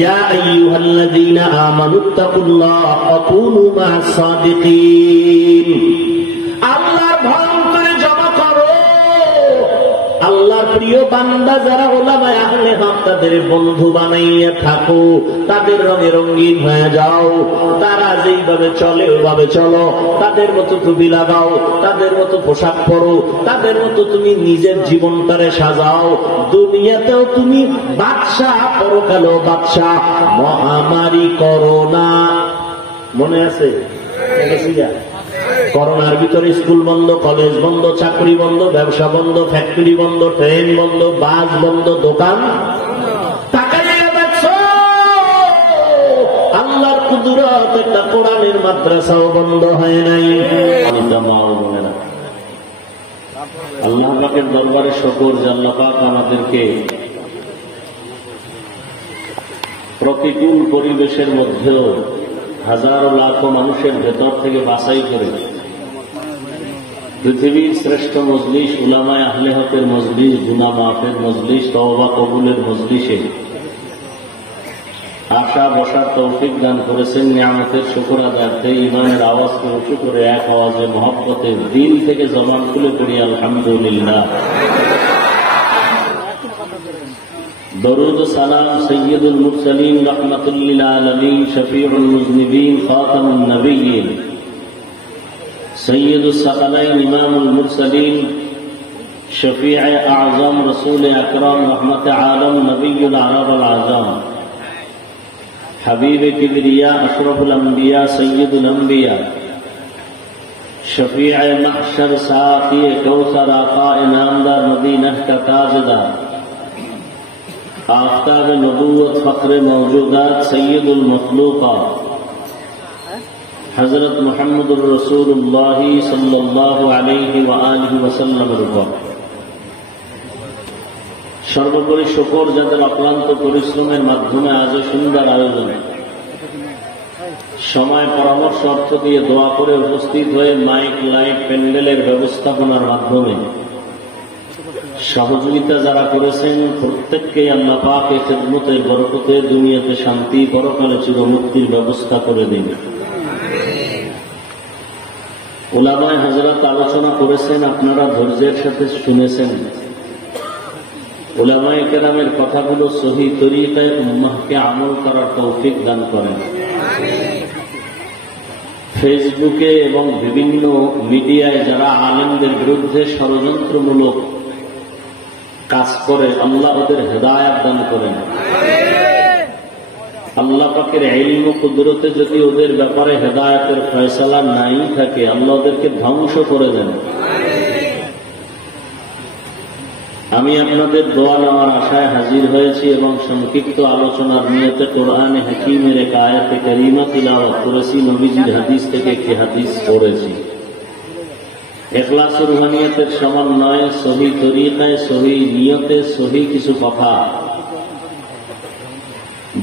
ইয়া আইয়ুহাল্লাযীনা আমানুত্তাকুল্লাহ ওয়া কুনু মা'আস সাদিকিন। আল্লাহর ভয় করে জমা করো। আল্লাহর প্রিয় বান্দা যারা উলামায়ে আহলে হক তাদের বন্ধু বানাইয়া থাকো, তাদের রঙে রঙিন হয়ে যাও। তারা যেইভাবে চলে ওইভাবে চলো, তাদের মতো টুপি লাগাও, তাদের মতো পোশাক পরো, তাদের মতো তুমি নিজের জীবনটারে সাজাও। দুনিয়াতেও তুমি বাদশাহ, পরকালেও বাদশাহ। মহামারী করোনা মনে আছে? করোনার ভিতরে স্কুল বন্ধ, কলেজ বন্ধ, চাকরি বন্ধ, ব্যবসা বন্ধ, ফ্যাক্টরি বন্ধ, ট্রেন বন্ধ, বাস বন্ধ, দোকান। আল্লাহর কুদরত, একটা কোরআনের মাদ্রাসাও বন্ধ হয় নাই। আল্লাহ পাকের দরবারে শুকর যে আল্লাহ পাক আমাদেরকে প্রতিকূল পরিবেশের মধ্যেও হাজারো লাখো মানুষের ভেতর থেকে বাছাই করে পৃথিবীর শ্রেষ্ঠ মজলিস, উলামায়ে আহলে হকের মজলিস, গুনাহ মাফের মজলিস, তওবা কবুলের মজলিসে আসা বসার তৌফিক দান করেছেন। নিয়ামতের শুকর আদার্থে ঈমানের আওয়াজকে উঁচু করে এক আওয়াজে মহব্বতে দিল থেকে জবান খুলে পড়ি আলহামদুলিল্লাহ। দরুদ সালাম সৈয়দুল মুরসালিন রাহমাতুল লিল আলামিন শফিউল মুজনিবিন খাতামুন নবিয়্যিন সৈয়দুস সাকালাইন ইমামুল মুরসালিন শফিয়ে আযম রাসূল আকরাম রহমতে আলম নবিয়ুল আরব আল আযম হাবিবে কিবরিয়া আশরাফুল আম্বিয়া সৈয়দুল আম্বিয়া শফিয়ে মাহশর সাকি কৌসর আকা ইনামদার মদিনা কা তাজদার आफ़ताब नबूवत फ़ख्र मौजूदात सैयदुल मखलूक़ात हज़रत मुहम्मदुर रसूलुल्लाह सल्लल्लाहु अलैहि व आलिहि वसल्लम সর্বোপরি শুকর যাদের অক্লান্ত পরিশ্রমের মাধ্যমে আজ সুন্দর আয়োজন, সময় পরামর্শ অর্থ দিয়ে দোয়া করে উপস্থিত হয়ে মাইক লাইট প্যান্ডেলের ব্যবস্থাপনার মাধ্যমে সহযোগিতা যারা করেছেন প্রত্যেককে আল্লাহ পাক এই খিদমতের বরকতে দুনিয়াতে শান্তি, পরকালে চিরমুক্তির ব্যবস্থা করে দিন। উলামায়ে হযরত আলোচনা করেছেন, আপনারা ধৈর্যের সাথে শুনেছেন। উলামায়ে কেরামের কথাগুলো সহিহ তরিকায় উম্মাহকে আমল করার তৌফিক দান করেন। ফেসবুকে এবং বিভিন্ন মিডিয়ায় যারা আলেমদের বিরুদ্ধে ষড়যন্ত্রমূলক কাজ করে, আল্লাহ ওদের হেদায়েত দান করেন। আল্লাহ পাকের ইলম ও কুদরতে যদি ওদের ব্যাপারে হেদায়েতের ফয়সালা নাই থাকে, আল্লাহ ওদেরকে ধ্বংস করে দেন। আমি আপনাদের দোয়া নেওয়ার আশায় হাজির হয়েছি এবং সংক্ষিপ্ত আলোচনার নিয়তে কোরআনে হাকিমের এক আয়াতে কারিমা তিলাওয়াত করেছি, নবীজির হাদিস থেকে একটি হাদিস পড়েছি। ইখলাস ও রুহানিয়তের সমন্বয়ে সহিহ তরিকায়, সহিহ নিয়তে, সহিহ কিছু কথা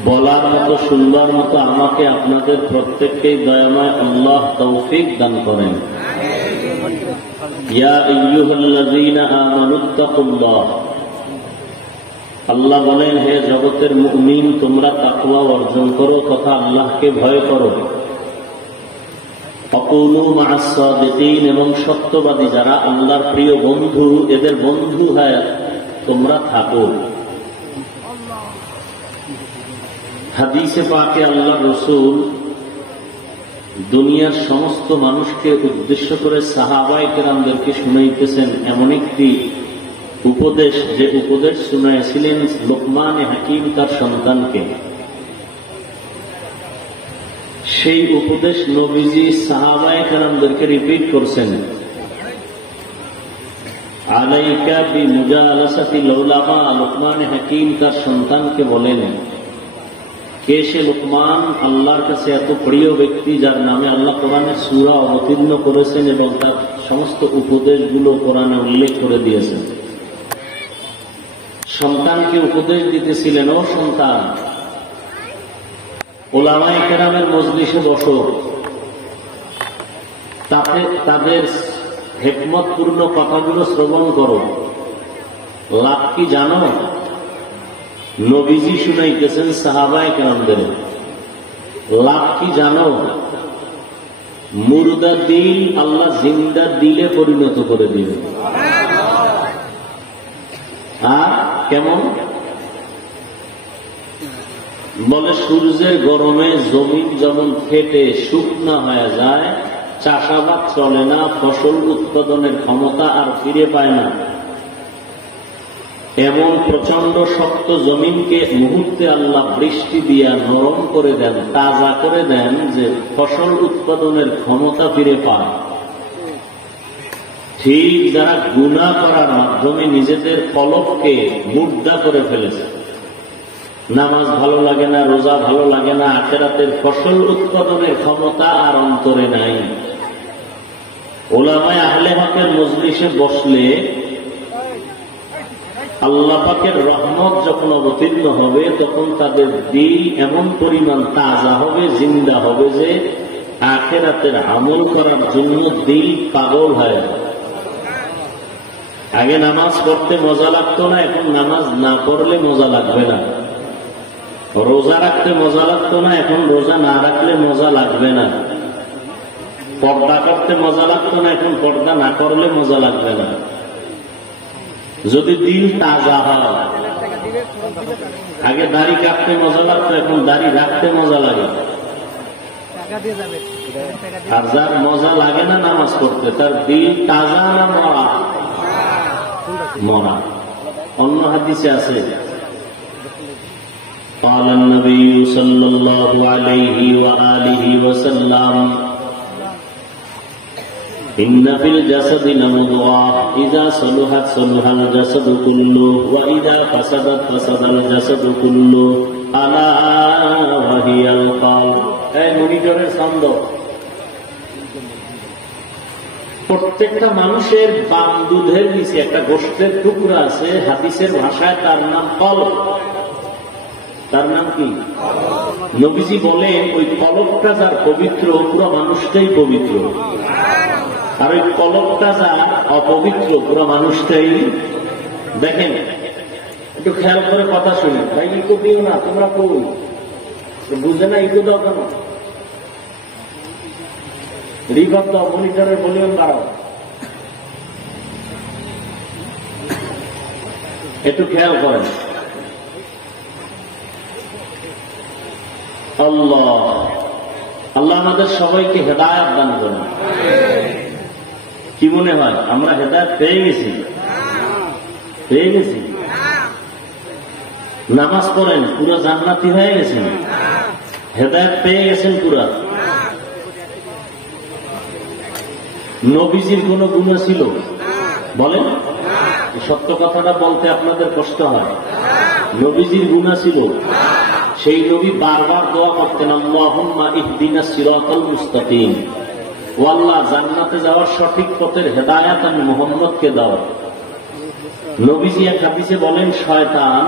বলার মতো, শুনবার মতো আমাকে আপনাদের প্রত্যেককেই দয়াময় আল্লাহ তৌফিক দান করেন। ইয়া আইয়ুহাল্লাযীনা আমানুত্তাকুল্লাহ, আল্লাহ বলেন, হে জগতের মুমিন, তোমরা তাকওয়া অর্জন করো তথা আল্লাহকে ভয় করো। ওয়াকুনু মা'আস সাদিকিন, এবং সত্যবাদী যারা আল্লাহর প্রিয় বন্ধু, এদের বন্ধু হয় তোমরা থাকো। হাদিসে পাকে আল্লাহ রাসূল দুনিয়ার সমস্ত মানুষকে উদ্দেশ্য করে সাহাবায়ে কেরামদেরকে শুনাইতেছেন এমন একটি উপদেশ, যে উপদেশ শুনাইছিলেন লোকমান হাকিম তার সন্তানকে। সেই উপদেশ নবীজি সাহাবায়ে কেরামদেরকে রিপিট করছেন। আলাইকা বিমুজালাসাতিল উলামা, লোকমান হাকিম তার সন্তানকে বলেন, কে সে লোকমান? আল্লাহর কাছে এত প্রিয় ব্যক্তি যার নামে আল্লাহ কোরআনে সূরা অবতীর্ণ করেছেন এবং তার সমস্ত উপদেশগুলো কোরআনে উল্লেখ করে দিয়েছেন। সন্তানকে উপদেশ দিতেছিলেন, ও সন্তান, উলামায়ে কেরামের মজলিসে বসো, তাতে তাদের হিকমতপূর্ণ কথাগুলো শ্রবণ করো। লাভ কি জানো? নবীজি শুনাইতেছেন সাহাবায়ে কেরামদের, লাভ কি জানো? মুর্দা দিল আল্লাহ জিন্দা দিলে পরিণত করে দিবে। আর কেমন? বলে সূর্যের গরমে জমিন যেমন ফেটে শুকনা হয়ে যায়, চাষাবাদ চলে না, ফসল উৎপাদনের ক্ষমতা আর ফিরে পায় না, এমন প্রচন্ড শক্ত জমিনকে মুহূর্তে আল্লাহ বৃষ্টি দিয়া নরম করে দেন, তাজা করে দেন, যে ফসল উৎপাদনের ক্ষমতা ফিরে পায়। ঠিক যারা গুনাহ করার মাধ্যমে নিজেদের কলবকে মুর্দা করে ফেলেছে, নামাজ ভালো লাগে না, রোজা ভালো লাগে না, আখিরাতের ফসল উৎপাদনের ক্ষমতা আর অন্তরে নাই, উলামায়ে আহলে হকের মজলিসে বসলে আল্লাহ পাকের রহমত যখন অবতীর্ণ হবে, তখন তাদের দিল এমন পরিমাণ তাজা হবে, জিন্দা হবে, যে আখিরাতের আমল করার জন্য দিল পাগল হয়। আগে নামাজ পড়তে মজা লাগতো না, এখন নামাজ না পড়লে মজা লাগবে না। রোজা রাখতে মজা লাগতো না, এখন রোজা না রাখলে মজা লাগবে না। পর্দা করতে মজা লাগতো না, এখন পর্দা না করলে মজা লাগবে না। যদি দিল তাজা হয়, আগে দাড়ি কাটতে মজা লাগতো, এখন দাড়ি রাখতে মজা লাগে। আর যার মজা লাগে না নামাজ পড়তে, তার দিল তাজা না মরা? মরা। অন্য হাদিসে আছে, قال النبي صلى الله عليه وآله وسلم إن في الجسد مضغة إذا صلحت صلح الجسد كله وإذا فسدت فسد الجسد كله ألا وهي القلب। এই মনিটরের ছন্দ, প্রত্যেকটা মানুষের বাম দুধের নিচে একটা গোশতের টুকরা আছে, হাদিসের ভাষায় তার নাম কলব। তার নাম কি? নবীজি বলেন, ওই কলবটা যার পবিত্র, পুরো মানুষটাই পবিত্র। আর ওই কলবটা যার অপবিত্র, পুরো মানুষটাই। দেখেন, একটু খেয়াল করে কথা শুনি। ভাই ইকো দিও না, তোমরা কই বুঝে না? ইকো দাও কেন? রিভার দাও, মনিটরের ভলিউম বাড়াও। একটু খেয়াল করেন। আল্লাহ আল্লাহ আমাদের সবাইকে হেদায়েত দান করেন। কি মনে হয় আমরা হেদায়েত পেয়ে গেছি? পেয়ে গেছি? নামাজ পড়েন, পুরো জান্নাতি হয়ে গেছেন? হেদায়েত পেয়ে গেছেন পুরা? নবীজির কোন গুনাহ ছিল? বলেন, সত্য কথাটা বলতে আপনাদের কষ্ট হয়। নবীজির গুনাহ ছিল? সেই নবী বারবার দোয়া করতেন, আল্লাহুম্মা ইহদিনাস সিরাতাল মুস্তাকিম, ও আল্লাহ জান্নাতে যাওয়ার সঠিক পথের হেদায়েত আমি মুহাম্মদকে দাও। নবীজি এক হাদিসে বলেন, শয়তান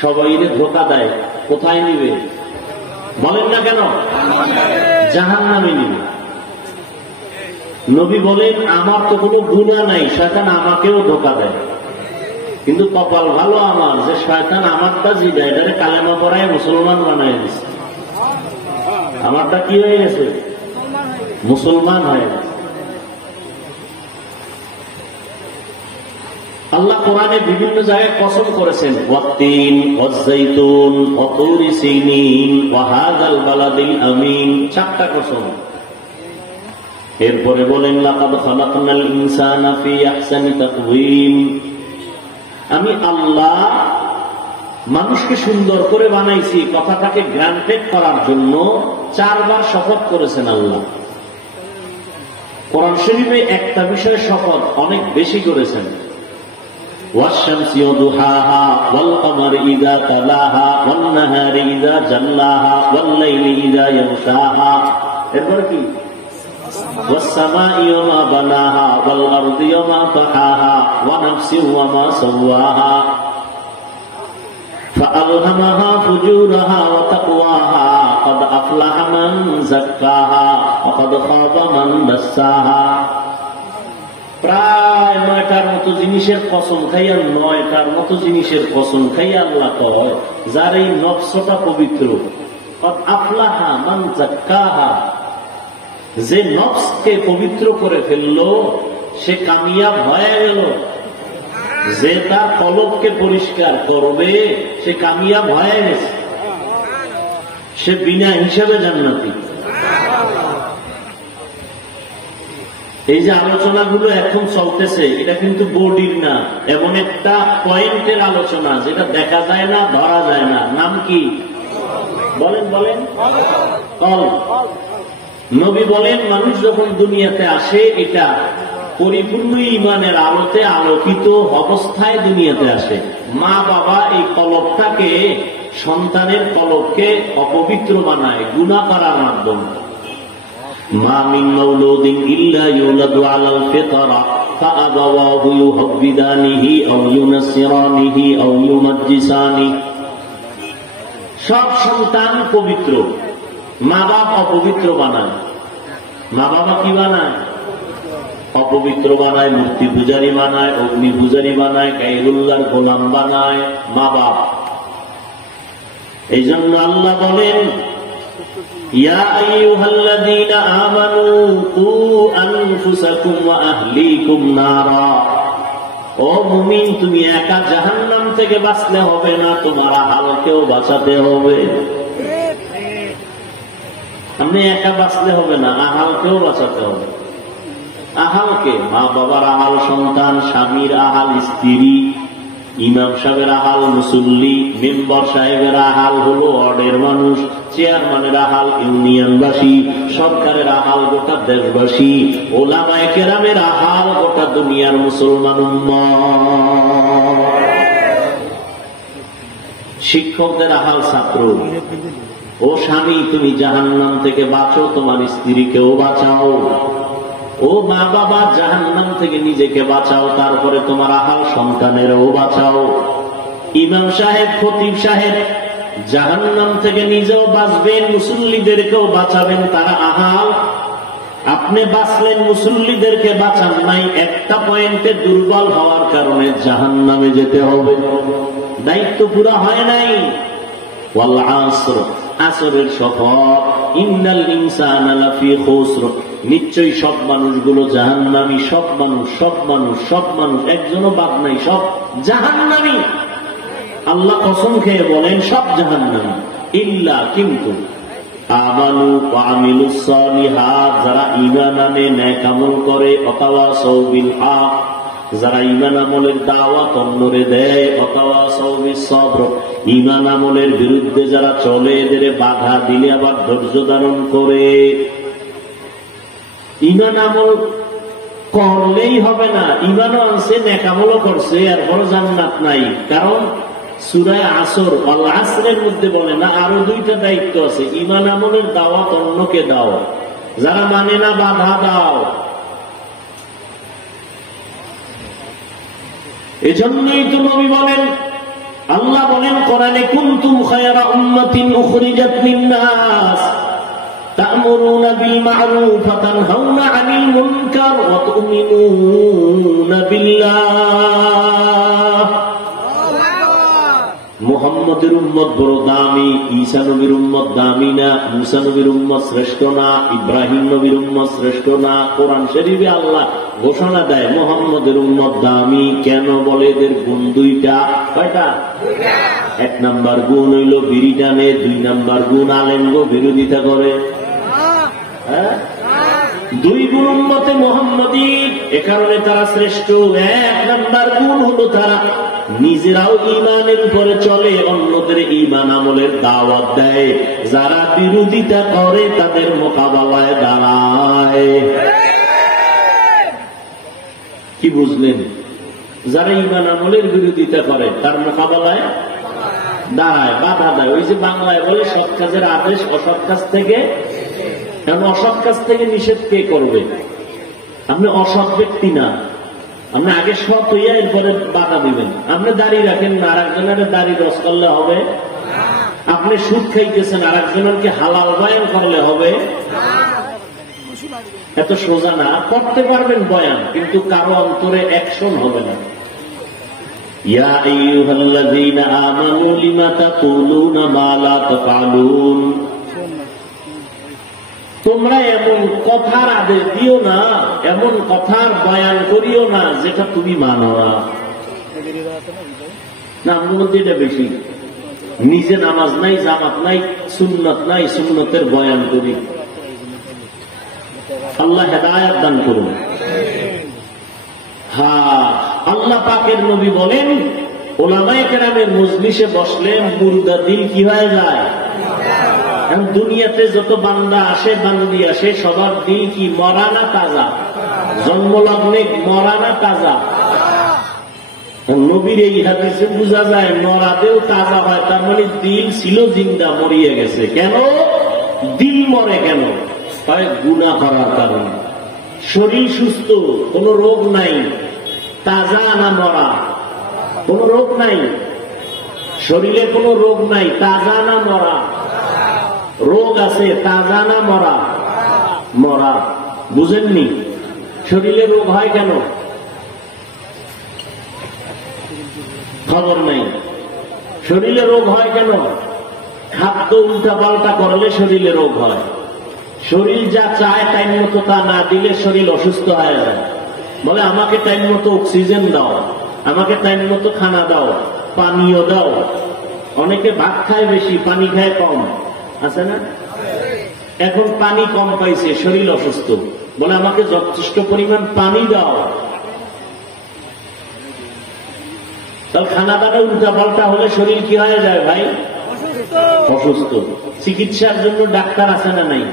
সবাইকে ধোঁকা দেয়, কোথায় নিবে? বলেন না কেন? জাহান্নামে নিবে। নবী বলেন, আমার তো কোনো গুনাহ নাই, শয়তান আমাকেও ধোঁকা দেয়, কিন্তু কপাল ভালো আমার যে শয়তান আমারটা জিদা এটারে কালেমা পড়ায় মুসলমান বানায় দিচ্ছে। আমারটা কি হয়ে গেছে? মুসলমান হয়ে গেছে। আল্লাহ কোরআনে বিভিন্ন জায়গায় কসম করেছেন, ওয়াত্তিন ওয়াজ্জাইতুন ওয়া তুরি সিনিন ওয়া হাযাল বালাদিল আমিন, 4টা কসম। এরপরে বলেন, লাকাদ খালাকনাল ইনসানা ফি আহসানি তাকওয়িম, আমি আল্লাহ মানুষকে সুন্দর করে বানাইছি। কথাটাকে গ্রান্টেড করার জন্য 4 বার শপথ করেছেন আল্লাহ। কোরআন শরীফে একটা বিষয়ে শপথ অনেক বেশি করেছেন, ওয়াশ-শামসি ওয়া দুহাহা ওয়াল কমারি ইযা তালাহা ওয়ান নাহারি ইযা জাল্লাহা ওয়াল লাইলি ইযা ইয়াগশাহা। এরপর কি? والسماء وما بناها والأرض وما طحاها ونفس وما سواها فألهمها فجورها وتقواها قد أفلح من زكاها وقد خاب من دساها। প্রায় সুরায় 9টার মতো জিনিসের কসম খাইয়া 9টার মতো জিনিসের কসম খাইয়া আল্লাহ কয় যার এই নফসটা পবিত্র, আফলাহা মান যাক্কাহা, যে নফসকে পবিত্র করে ফেললো সে কামিয়াব হয়ে গেল। যে তার কলবকে পরিষ্কার করবে সে কামিয়াব হয়ে গেছে, সে বিনা হিসাবে জান্নাতি। এই যে আলোচনাগুলো এখন চলতেছে এটা কিন্তু বোর্ডির না, এমন একটা পয়েন্টের আলোচনা যেটা দেখা যায় না, ধরা যায় না। নাম কি বলেন? বলেন কল। নবী বলেন মানুষ যখন দুনিয়াতে আসে এটা পরিপূর্ণ ঈমানের আলোতে আলোকিত অবস্থায় দুনিয়াতে আসে। মা বাবা এই কলবটাকে, সন্তানের কলবকে অপবিত্র বানায় গুনাহ করার মাধ্যমে। মা মিন মাউলুদিন ইল্লা ইউলাদু আলাল ফিতরা ফাআবাওয়াহু ইউহাব্বিদানিহি আও ইউনাসসিরানিহি আও ইউমাজ্জিসানি। সব সন্তান পবিত্র, মা বাবা অপবিত্র বানায়। মা বাবা কি বানায়? অপবিত্র বানায়, মূর্তি পূজারী বানায়, অগ্নি পূজারী বানায়, গায়রুল্লাহর গোলাম বানায় মা বাপ। এই জন্য আল্লাহ বলেন ইয়া আইয়ুহাল্লাযীনা আমানু কু আনফুসাকুম ওয়া আহলিকুম নারা। ও মুমিন, তুমি একা জাহান্নাম থেকে বাঁচলে হবে না, তোমার আহালকেও বাঁচাতে হবে। আপনি একা বাঁচলে হবে না, আহালকেও বাঁচাতে হবে। আহালকে, মা বাবার আহাল সন্তান, স্বামীর আহাল স্ত্রী, ইমাম সাহেবের আহাল মুসল্লি, মেম্বার সাহেবের আহাল হলো ওয়ার্ডের মানুষ, চেয়ারম্যানের আহাল ইউনিয়নবাসী, সরকারের আহাল গোটা দেশবাসী, ওলামায়ে কেরামের আহাল গোটা দুনিয়ার মুসলমান উম্মত, শিক্ষকদের আহাল ছাত্র। ও স্বামী, তুমি জাহান্নাম থেকে বাঁচো, তোমার স্ত্রীকেও বাঁচাও। ও মা বাবা, জাহান্নাম থেকে নিজেকে বাঁচাও, তারপরে তোমার আহাল সন্তানেরও বাঁচাও। ইমাম সাহেব, খতিব সাহেব জাহান্নাম থেকে নিজেও বাঁচবেন, মুসল্লিদেরকেও বাঁচাবেন, তারা আহাল। আপনি বাঁচলেন, মুসল্লিদেরকে বাঁচান নাই, একটা পয়েন্টে দুর্বল হওয়ার কারণে জাহান্নামে যেতে হবে, দায়িত্ব পুরা হয় নাই। ওয়াল আসর, আসরের শপথ, ইন্নাল ইনসানা লাফি খুসর, নিশ্চয়ই সব মানুষগুলো জাহান্নামী। সব মানুষ, সব মানুষ, সব মানুষ, একজনও বাদ নাই, সব জাহান্নামী। আল্লাহ কসম খেয়ে বলেন সব জাহান্নামী, ইল্লা, কিন্তু আমানু ওয়া আমিলুস সালিহাত, যারা ঈমান আনে, নেক আমল করে, ওয়াতাওয়াসাউ বিল হক, যারা ঈমান আমলের দাওয়াত অন্যরে দেয়, ওয়াতাওয়াসাউ বিস সবর, ঈমান আমলের বিরুদ্ধে যারা চলে, এদের বাধা দিলে আবার ধৈর্য ধারণ করে। ঈমান আমল করলেই হবে না, ঈমানও আনছে, নেক আমলও করছে, এরপর জান্নাত নাই। কারণ সূরা আসর, আল আসরের মধ্যে বলে না আরো দুইটা দায়িত্ব আছে। ঈমান আমলের দাওয়াত অন্যকে দাও, যারা মানে না বাধা দাও। এজন্যই তো নবী বলেন, আল্লাহ বলেন কোরআনে, কুনতুম খায়রা উম্মাতিন উখরিজাত লিন-নাস তা'মুরুনা বিল মা'রুফ ওয়া তানহাউনা 'আনিল মুনকার ওয়া তু'মিনুনা বিল্লাহ। মুহাম্মদের উম্মত বড় দামি, ঈসা নবীর উম্মত দামি না, মুসা নবীর উম্মত শ্রেষ্ঠ না, ইব্রাহিম নবীর উম্মত শ্রেষ্ঠ না। কোরআন শরীফে আল্লাহ ঘোষণা দেয় মুহাম্মদের উম্মত দামি। কেন বলে? এদের গুণ দুইটা। কয়টা? এক নাম্বার গুণ হইল বিড়ি টানে, 2 নাম্বার গুণ আলেঙ্গ বিরোধিতা করে। হ্যাঁ, 2 গুণ উম্মতে মুহাম্মদী, এ কারণে তারা শ্রেষ্ঠ। 1 নাম্বার গুণ হলো তারা নিজেরাও ঈমানের উপরে চলে, অন্যদের ঈমান আমলের দাওয়াত দেয়, যারা বিরোধিতা করে তাদের মোকাবেলায় দাঁড়ায়। কি বুঝলেন? যারা ঈমান আমলের বিরোধিতা করে তার মোকাবেলায় দাঁড়ায়, বাধা দেয়। ওই যে বাংলায় বলে সৎ কাজের আদেশ অসৎ কাজ থেকে, কারণ অসৎ কাজ থেকে নিষেধ কে করবে? আপনি অসৎ ব্যক্তি না, আপনি আগে সৎ হইয়া এরপরে বাধা দিবেন। আপনি দাড়ি রাখেন না, আর একজনের দাড়ি রস করলে হবে? আপনি সুদ খাইতেছেন, আর একজনের কি হালাল বায়ান করলে হবে? এত সোজা না, করতে পারবেন বয়ান, কিন্তু কারো অন্তরে অ্যাকশন হবে না। ইয়া আইয়ুহাল্লাযীনা আমানু লিমা তাকুলুনা মা লা তাফআলুন, তোমরা এমন কথার আদেশ দিও না, এমন কথার বয়ান করিও না যেটা তুমি মানো না। আমার মধ্যে এটা বেশি, নিজে নামাজ নাই, জামাত নাই, সুন্নত নাই, সুন্নতের বয়ান করি। আল্লাহ হেদায়েত দান করুন। হ্যাঁ, আল্লাহ পাকের নবী বলেন, ওলামায়ে কেরামের মজলিসে বসলে মুর্দা দিল কি হয়ে যায়? দুনিয়াতে যত বান্দা আসে, বান্দি আসে, সবার দিল কি মরা না তাজা? জন্মলগ্নে মরা না তাজা? নবীর এই হাদিসে বোঝা যায় মরাদেও তাজা হয়, তার মানে দিল ছিল জিন্দা, মরিয়ে গেছে। কেন দিল মরে? কেন? গুনাহ করার কারণে। শরীর সুস্থ, কোন রোগ নাই, তাজা না মরা? কোন রোগ নাই, শরীরে কোন রোগ নাই, তাজা না মরা? রোগ আছে, তাজা না মরা? মরা। বুঝেননি? শরীরে রোগ হয় কেন? খবর নাই। শরীরে রোগ হয় কেন? খাদ্য উল্টা পাল্টা করলে শরীরে রোগ হয়। শরীর যা চায় টাইম মতো তা না দিলে শরীর অসুস্থ হয়ে যায়। বলে আমাকে টাইম মতো অক্সিজেন দাও, আমাকে টাইম মতো খানা দাও, পানীয় দাও। অনেকে ভাত খায় বেশি, পানি খায় কম, আছে না? এখন পানি কম পাইছে, শরীর অসুস্থ, বলে আমাকে যথেষ্ট পরিমাণ পানি দাও। তাহলে খানা দানা উল্টা পাল্টা হলে শরীর কি হয়ে যায় ভাই? অসুস্থ। চিকিৎসার জন্য ডাক্তার আছে না নাই?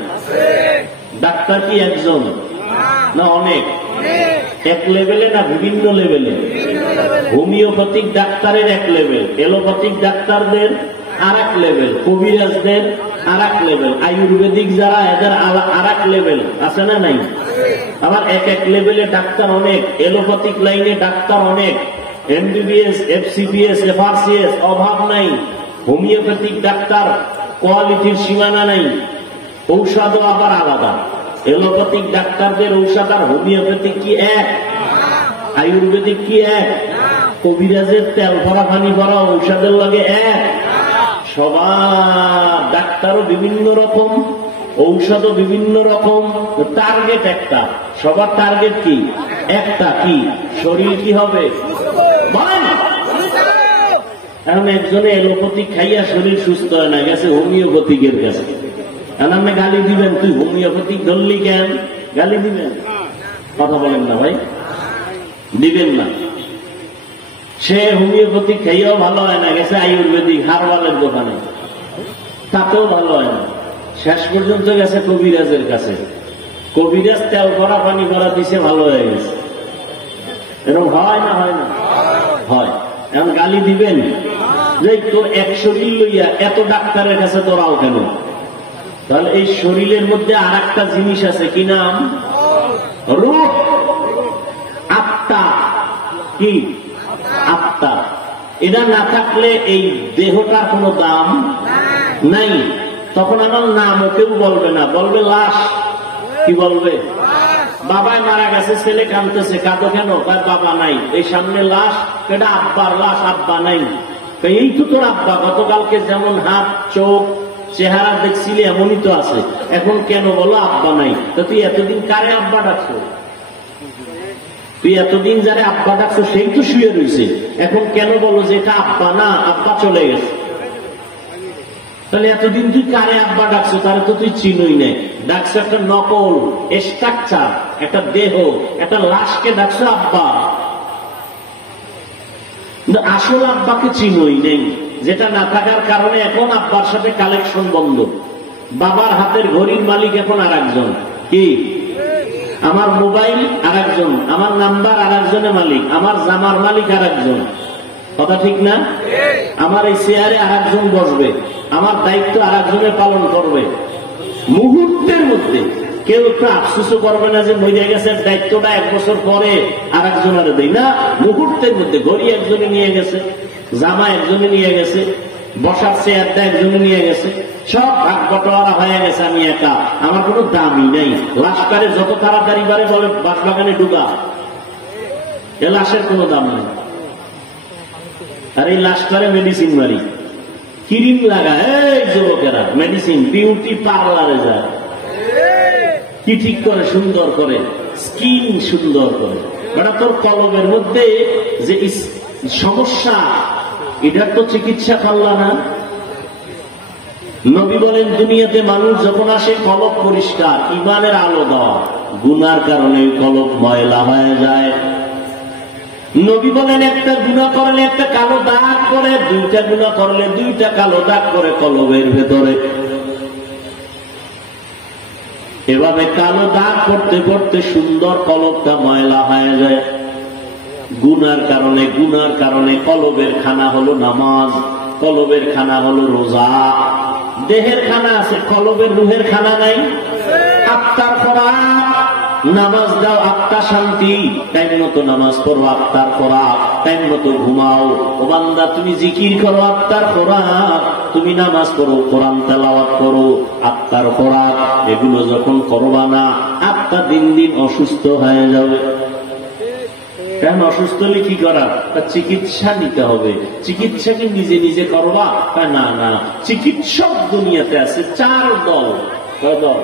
ডাক্তার কি একজন না অনেক? এক লেভেলে না বিভিন্ন লেভেলে? হোমিওপ্যাথিক ডাক্তারের এক লেভেল, এলোপ্যাথিক ডাক্তারদের আর এক লেভেল, কবিরাজদের আর এক লেভেল, আয়ুর্বেদিক যারা এদের আর এক লেভেল, আছে না নাই? আবার এক এক লেভেলে ডাক্তার অনেক, এলোপ্যাথিক লাইনে ডাক্তার অনেক, এমবিবিএস, এফসিপিএস, এফআরসিএস, অভাব নাই। হোমিওপ্যাথিক ডাক্তার কোয়ালিটির সীমানা নাই, ঔষধও আবার আলাদা। এলোপ্যাথিক ডাক্তারদের ঔষধ আর হোমিওপ্যাথিক কি এক? আয়ুর্বেদিক কি এক? কবিরাজের তেল ভরা পানি ভরা ঔষধের লাগে এক? সবার ডাক্তারও বিভিন্ন রকম, ঔষধও বিভিন্ন রকম, টার্গেট একটা। সবার টার্গেট কি? একটা, কি? শরীর কি হবে? বলেন। এখন একজনে এলোপ্যাথিক খাইয়া শরীর সুস্থ হয় না, গেছে হোমিওপ্যাথিকের কাছে। এখন আপনি গালি দিবেন, তুই হোমিওপ্যাথিক ধরলি কেন? গালি দিবেন? কথা বলেন না ভাই, দিবেন না। সে হোমিওপ্যাথিক খাইয়াও ভালো হয় না, গেছে আয়ুর্বেদিক হারবালের দোকানে, তাতেও ভালো হয় না। শেষ পর্যন্ত গেছে কবিরাজের কাছে, কবিরাজ তেল ভরা পানি ভরা দিছে, ভালো হয়ে গেছে। এরকম হয় না? হয় না? হয়। এখন গালি দিবেন যে তোর এক শরীর লইয়া এত ডাক্তারের কাছে তোরাও কেন? তাহলে এই শরীরের মধ্যে আর একটা জিনিস আছে, কি নাম? রূহ, আত্মা। কি? আত্মা। এটা না থাকলে এই দেহটার কোনো দাম নাই। তখন আমার নামও কেউ বলবে না, বলবে লাশ। কি বলবে? বাবাই মারা গেছে, ছেলে কাঁদতেছে, কাঁদো কেন? বাবা নাই, এই সামনে লাশ, এটা আব্বার লাশ, আব্বা নাই। এই তো তোর আব্বা, গতকালকে যেমন হাত, চোখ, চেহারা দেখছিলে এমনই তো আছে, এখন কেন বলো আব্বা নাই? তো তুই এতদিন কারে আব্বা ডাকছো? তুই এতদিন যারে আব্বা ডাকছো সেই তো শুয়ে রয়েছে, এখন কেন বলো যে এটা আব্বা না, আব্বা চলে গেছে? তাহলে এতদিন তুই কারে আব্বা ডাকছো? তারে তো তুই চিনই নাই, ডাকছো একটা নকল স্ট্রাকচার, একটা দেহ, একটা লাশকে ডাকছো আব্বা, আসল আব্বাকে চিনই নেই। যেটা না থাকার কারণে এখন আব্বার সাথে কালেকশন বন্ধ। বাবার হাতের ঘড়ির মালিক এখন আর একজন, কি? আমার মোবাইল আর একজন, আমার নাম্বার আর একজনের মালিক, আমার জামার মালিক আর একজন। কথা ঠিক না? আমার এই চেয়ারে আর একজন বসবে, আমার দায়িত্ব আর একজনের পালন করবে। মুহূর্তের মধ্যে কেউ একটু আফসোসও করবে না যে মরে গেছে, দায়িত্বটা 1 বছর পরে আর একজনের দেয় না। মুহূর্তের মধ্যে ঘড়ি একজনে নিয়ে গেছে, জামা একজনে নিয়ে গেছে, বসার চেয়ারটা একজন নিয়ে গেছে, সব ভাগ বটোয়ারা হয়ে গেছে, আমি একা, আমার কোনো দামই নাই। লাশটারে যত তাড়াতাড়ি বারে বলে বাসবাগানে ঢুকা, এ লাশের কোনো দাম নেই। আর এই লাশটারে মেডিসিন মারি, ক্রিম লাগায়, এই যুবকেরা মেডিসিন, বিউটি পার্লারে যায়, কি ঠিক করে, সুন্দর করে, স্কিন সুন্দর করে। বেটা তোর কলমের মধ্যে যে সমস্যা, এটার তো চিকিৎসা করলা না। নবী বলেন দুনিয়াতে মানুষ যখন আসে কলব পরিষ্কার, ইমানের আলো দেওয়া, গুনার কারণে কলব ময়লা হয়ে যায়। নবী বলেন একটা গুনাহ করলে একটা কালো দাগ করে, দুইটা গুনাহ করলে দুইটা কালো দাগ করে কলবের ভেতরে। এভাবে কালো দাগ করতে করতে সুন্দর কলবটা ময়লা হয়ে যায়। গুনার কারণে কলবের খানা হলো নামাজ, কলবের খানা হলো রোজা। দেহের খানা আছে, কলবের রুহের খানা নাই। আত্মার খোরাক, নামাজ দাও আত্মা শান্তি, টাইম মতো নামাজ পড়ো আত্মার খোরাক, টাইম মতো ঘুমাও। ও বান্দা তুমি জিকির করো আত্মার খোরাক, তুমি নামাজ পড়ো, কোরআন তেলাওয়াত করো আত্মার খোরাক। এগুলো যখন করবা না, আত্মা দিন দিন অসুস্থ হয়ে যাবে। কেন অসুস্থ হলে কি করা? চিকিৎসা নিতে হবে। চিকিৎসা কি নিজে নিজে করবা? না না, চিকিৎসক দুনিয়াতে আছে চার দল। কয় দল?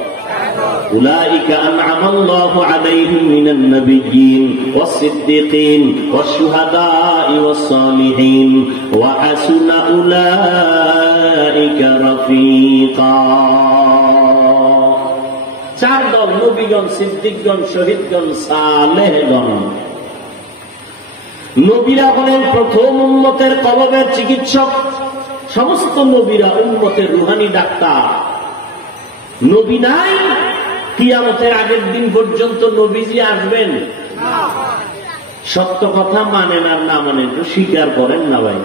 উলাইকা আনআমাল্লাহু আলাইহিম মিনান নাবিয়্যিন ওয়াস-সিদ্দীকিন ওয়াশ-শুহাদা'i ওয়াস-সালিহিন ওয়া হাসুনা উলাইকা রাফীকা। চার দল: নবীগণ, সিদ্দিকগণ, শহীদগণ, সালেহগণ। নবীরা হলেন প্রথম উম্মতের কলবের চিকিৎসক। সমস্ত নবীরা উম্মতের রুহানি ডাক্তার। নবী নাই, কিয়ামতের আগের দিন পর্যন্ত নবীজি আসবেন? সত্য কথা মানেন আর না মানেন তো স্বীকার করেন না ভাই।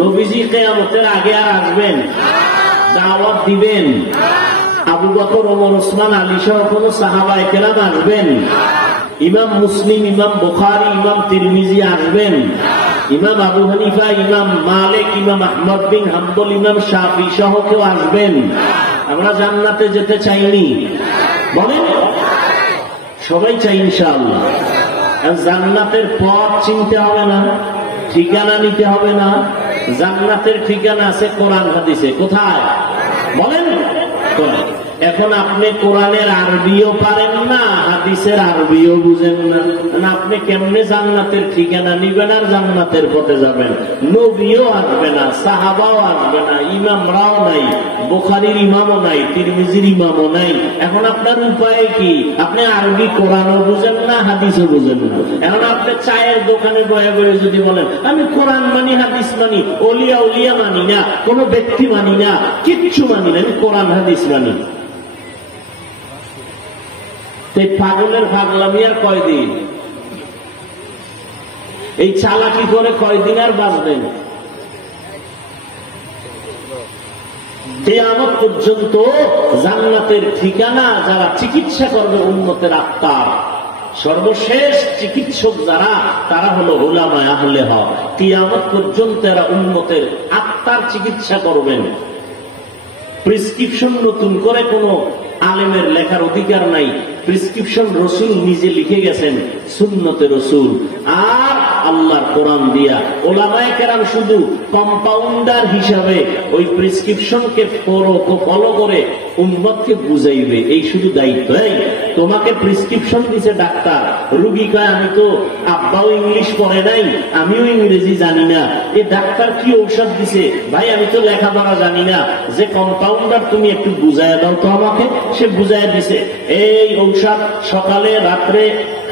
নবীজি কিয়ামতের আগে আর আসবেন? দাওয়াত দিবেন? আবু বকর, ওমর, ওসমান, আলী সহ কোন সাহাবায়ে কেরাম আসবেন? ইমাম মুসলিম, ইমাম বুখারী, ইমাম তিরমিজি আসবেন? ইমাম আবু হানিফা, ইমাম মালিক, ইমাম আহমদ বিন হাম্বল, ইমাম শাফি সহ কেউ আসবেন? আমরা জান্নাতে যেতে চাইনি, বলেন? সবাই চাই ইনশাআল্লাহ। জান্নাতের পথ চিনতে হবে না, ঠিকানা নিতে হবে না। জান্নাতের ঠিকানা আছে কোরআন হাদিসে। কোথায় বলেন? কোরআন। এখন আপনি কোরআনের আরবিও পারেন না, হাদিসের আরবিও বুঝেন না, আপনি কেমনে জান্নাতের ঠিকানা নিবেন আর জান্নাতের পথে যাবেন? নবীও আসবে না, সাহাবাও আসবে না, ইমামরাও নাই, বুখারীর ইমামও নাই, তিরমিজির ইমামও নাই। এখন আপনার উপায় কি? আপনি আরবি কোরআনও বুঝেন না, হাদিসও বুঝেন না। এখন আপনি চায়ের দোকানে বয়ে বয়ে যদি বলেন আমি কোরআন মানি, হাদিস মানি, ওলিয়া উলিয়া মানি না, কোন ব্যক্তি মানি না, কিচ্ছু মানি না, আমি কোরআন হাদিস মানি, পাগলের পাগলামি আর কয়দিন? এই চালাকি করে কয়দিন আর বাঁচবেন? কিয়ামত পর্যন্ত জান্নাতের ঠিকানা যারা চিকিৎসা করবে উম্মতের আত্মার, সর্বশেষ চিকিৎসক যারা, তারা হলো উলামায়ে আহলে হক। কিয়ামত পর্যন্ত এরা উম্মতের আত্মার চিকিৎসা করবেন। প্রেসক্রিপশন নতুন করে কোন আলেমের লেখার অধিকার নাই। প্রেসক্রিপশন রসুল নিজে লিখে গেছেন, সুন্নতে রসুল আর আল্লাহর কোরআন দিয়া। ওলামায়ে কেরাম শুধু কম্পাউন্ডার হিসাবে ওই প্রেসক্রিপশনকে ফলো করে উম্মতকে বুঝাইবে, এই শুধু দায়িত্ব। এই তোমাকে প্রেসক্রিপশন দিছে ডাক্তার, রুগী কয় আমি তো আব্বাও ইংলিশ পড়ে নাই, আমিও ইংরেজি জানি না, এ ডাক্তার কি ঔষধ দিছে? ভাই আমি তো লেখাপড়া জানি না, যে কম্পাউন্ডার তুমি একটু বুঝাইয়া দাও তো আমাকে। সে বুঝাইয়া দিছে, এই ঔষধ সকালে, রাত্রে,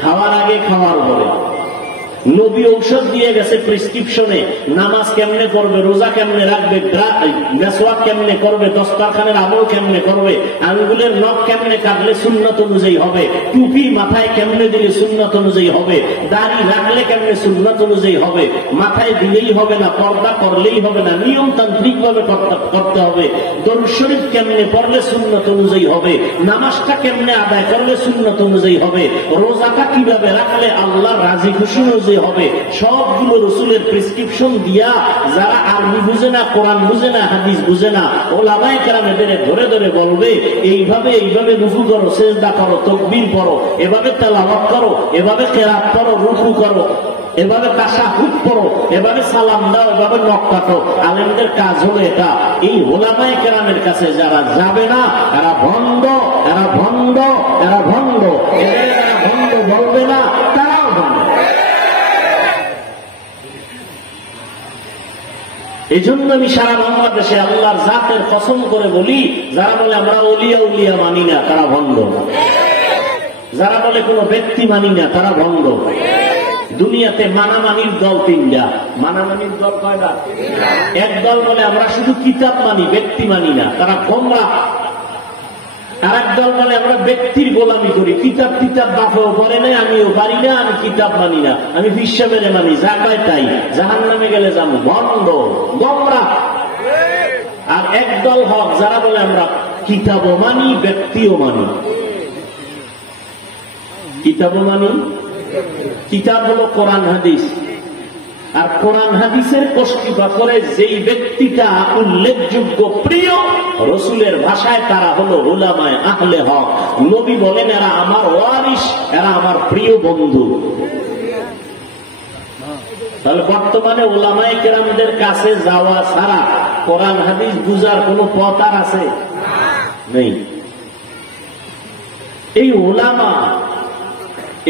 খাওয়ার আগে, খাওয়ার পরে। নবী ঔষধ দিয়ে গেছে প্রেসক্রিপশনে, নামাজ কেমনে পড়বে, রোজা কেমনে রাখবে, মেসওয়াক কেমনে করবে, দস্তরখানের আমল কেমনে করবে, আঙ্গুলের নখ কেমনে কাটলে সুন্নত অনুযায়ী হবে, টুপি মাথায় কেমনে দিলে সুন্নত অনুযায়ী হবে, দাড়ি রাখলে কেমনে সুন্নত অনুযায়ী হবে, মাথায় দিলেই হবে না, পর্দা করলেই হবে না, নিয়মতান্ত্রিক ভাবে করতে হবে, দরুদ শরীফ কেমনে পড়লে সুন্নত অনুযায়ী হবে, নামাজটা কেমনে আদায় করলে সুন্নত অনুযায়ী হবে, রোজাটা কিভাবে রাখলে আল্লাহ রাজি খুশি অনুযায়ী বুঝে হবে, সবগুলো রসুলের প্রেসক্রিপশন দিয়া যারা আরবি বুঝে না, কোরআন বুঝে না, হাদিস বুঝে না, ওলামায়ে কেরাম এদের ধরে ধরে বলবে এইভাবে এইভাবে রুকু করো, সিজদা করো, তাকবীর পড়ো, এভাবে তেলাওয়াত করো, এভাবে কিরাত করো, রুকু করো, এভাবে তাশাহুদ পড়ো, এভাবে সালাম দাও, এভাবে নখ কাটো। আলেমদের কাজ হলো এটা। এই ওলামায়ে কেরামের কাছে যারা যাবে না এরা ভণ্ড, এরা ভণ্ড, এরা ভণ্ড, এদের যারা ভণ্ড বলবে না তারাও ভণ্ড। এই জন্য আমি সারা বাংলাদেশে আল্লাহর জাতের কসম করে বলি, যারা বলে আমরা ওলিয়া উলিয়া মানি না তারা ভণ্ড, যারা বলে কোন ব্যক্তি মানি না তারা ভণ্ড। দুনিয়াতে মানামানির দল তিনটা। মানামানির দল কয়টা? এক দল বলে আমরা শুধু কিতাব মানি, ব্যক্তি মানি না, তারা গোমরাহ। আর এক দল বলে আমরা ব্যক্তির গোলামি করি, কিতাব কিতাব বাপেও পড়ে নাই, আমিও পারি না, আমি কিতাব মানি না, আমি বিশ্বামেরে মানি, যা পাই তাই, জাহান্নামে গেলে যাবো। ভণ্ড, গোমরাহ। আর এক দল হক, যারা বলে আমরা কিতাবও মানি, ব্যক্তিও মানি। কিতাবও মানি, কিতাব হলো কোরআন হাদিস, আর কোরআন হাদিসের কষ্টিপা করে যেই ব্যক্তিটা উল্লেখযোগ্য প্রিয় রসুলের ভাষায় তারা হলো উলামায়ে আহলে হক। নবী বলেন এরা আমার ওয়ারিস, এরা আমার প্রিয় বন্ধু। তাহলে বর্তমানে উলামায়ে কেরামদের কাছে যাওয়া ছাড়া কোরআন হাদিস বুঝার কোন পথ আর আছে? নেই। এই উলামা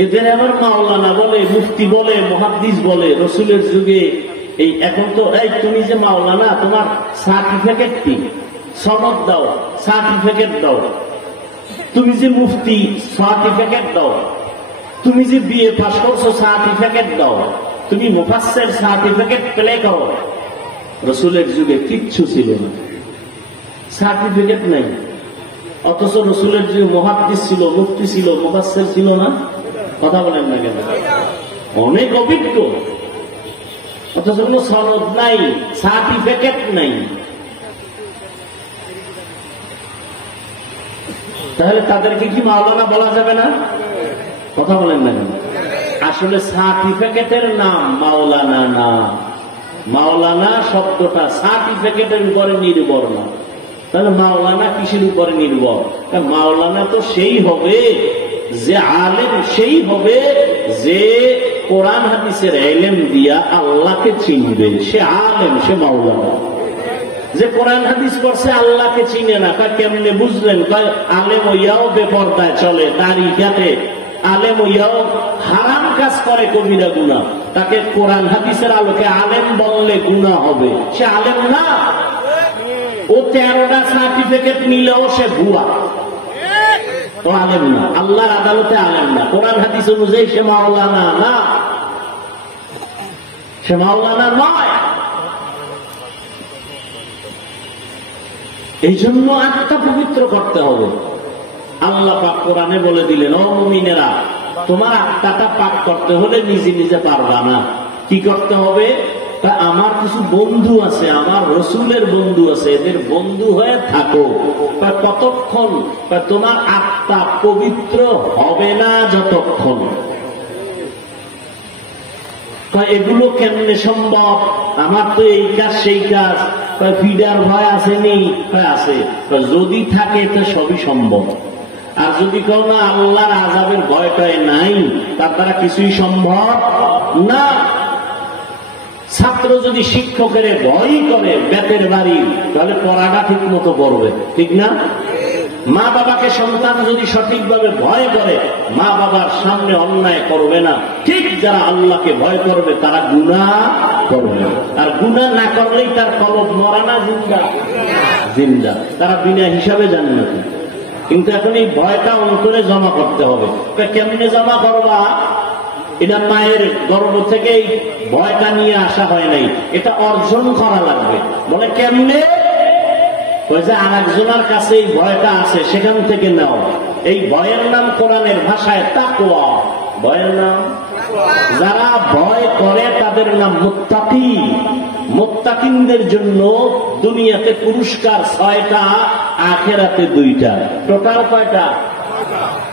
এদের আবার মাওলানা বলে, মুফতি বলে, মুহাদ্দিস বলে। রসুলের যুগে এই এখন তো এই তুমি যে মাওলানা, তোমার সার্টিফিকেট কি? সনদ দাও, সার্টিফিকেট দাও। তুমি যে মুফতি, সার্টিফিকেট দাও। তুমি যে বিএ পাস করছো, সার্টিফিকেট দাও। তুমি মুফাসসির, সার্টিফিকেট প্লে করো। রসুলের যুগে কিচ্ছু ছিল না, সার্টিফিকেট নাই। অথচ রসুলের যুগে মুহাদ্দিস ছিল, মুফতি ছিল, মুফাসসির ছিল না? কথা বলেন না কেন? অনেক অভিজ্ঞ, অথচ কোন সনদ নাই, সার্টিফিকেট নাই। তাহলে তাদেরকে কি মাওলানা বলা যাবে না? কথা বলেন না কেন? আসলে সার্টিফিকেটের নাম মাওলানা না। মাওলানা শব্দটা সার্টিফিকেটের উপরে নির্ভর না। তাহলে মাওলানা কিসের উপরে নির্ভর? মাওলানা তো সেই হবে যে আলেম, সেই হবে যে কোরআন হাদিসের ইলম দিয়া আল্লাহকে চিনবে, সে আলেম, সে মাওলানা। যে কোরআন হাদিস পড়ছে আল্লাহকে চিনে না, কেমনে বুঝলেন? আলেম হইয়াও বেপরদায় চলে, দাড়ি কাটে, আলেম হইয়াও হারাম কাজ করে, কবিরা গুনাহ, তাকে কোরআন হাদিসের আলোকে আলেম বললে গুনাহ হবে, সে আলেম না। ও 13টা সার্টিফিকেট নিলেও সে ভুয়া, তো আলেম না, আল্লাহর আদালতে আলেম না। কোরআন হাদিস অনুযায়ী সে মাওলানা না, সে মাওলানা নয়। এই জন্য আত্মা পবিত্র করতে হবে। আল্লাহ পাক কোরআনে বলে দিলেন, ও মুমিনেরা, তোমার আত্মাটা পাক করতে হলে নিজে নিজে পারবা না। কি করতে হবে? আমার কিছু বন্ধু আছে, আমার রসুলের বন্ধু আছে, এদের বন্ধু হয়ে থাকো। কতক্ষণ? তোমার আত্মা পবিত্র হবে না যতক্ষণ। এগুলো কেমনে সম্ভব? আমার তো এই কাজ সেই কাজ, ফিডার ভয় আসেনি, আছে। যদি থাকে তো সবই সম্ভব। আর যদি কেউ না আল্লাহর আযাবের ভয়টাই নাই, তার দ্বারা কিছুই সম্ভব না। ছাত্র যদি শিক্ষকের ভয় করে বেতের বাড়ি, তাহলে পড়াটা ঠিক মতো পড়বে, ঠিক না? মা বাবাকে সন্তান যদি সঠিকভাবে ভয় করে, মা বাবার সামনে অন্যায় করবে না। ঠিক যারা আল্লাহকে ভয় করবে তারা গুনাহ করবে, আর গুনাহ না করলেই তার কলব মরা না জিন্দা? জিন্দা। তারা বিনা হিসাবে জান্নাতি। কিন্তু এখন এই ভয়টা অন্তরে জমা করতে হবে। কেমনে জমা করবা? এটা মায়ের গর্ভ থেকে ভয়টা নিয়ে আসা হয় নাই, এটা অর্জন করা লাগবে। বলে কেমনে? আর একজনের কাছে এই ভয়টা আছে, সেখান থেকে নাও। এই ভয়ের নাম কোরআনের ভাষায় তাকওয়া। ভয়ের নাম, যারা ভয় করে তাদের নাম মুত্তাকি। মুত্তাকিনদের জন্য দুনিয়াতে পুরস্কার 6টা, আখিরাতে 2টা। টোটাল কয়টা?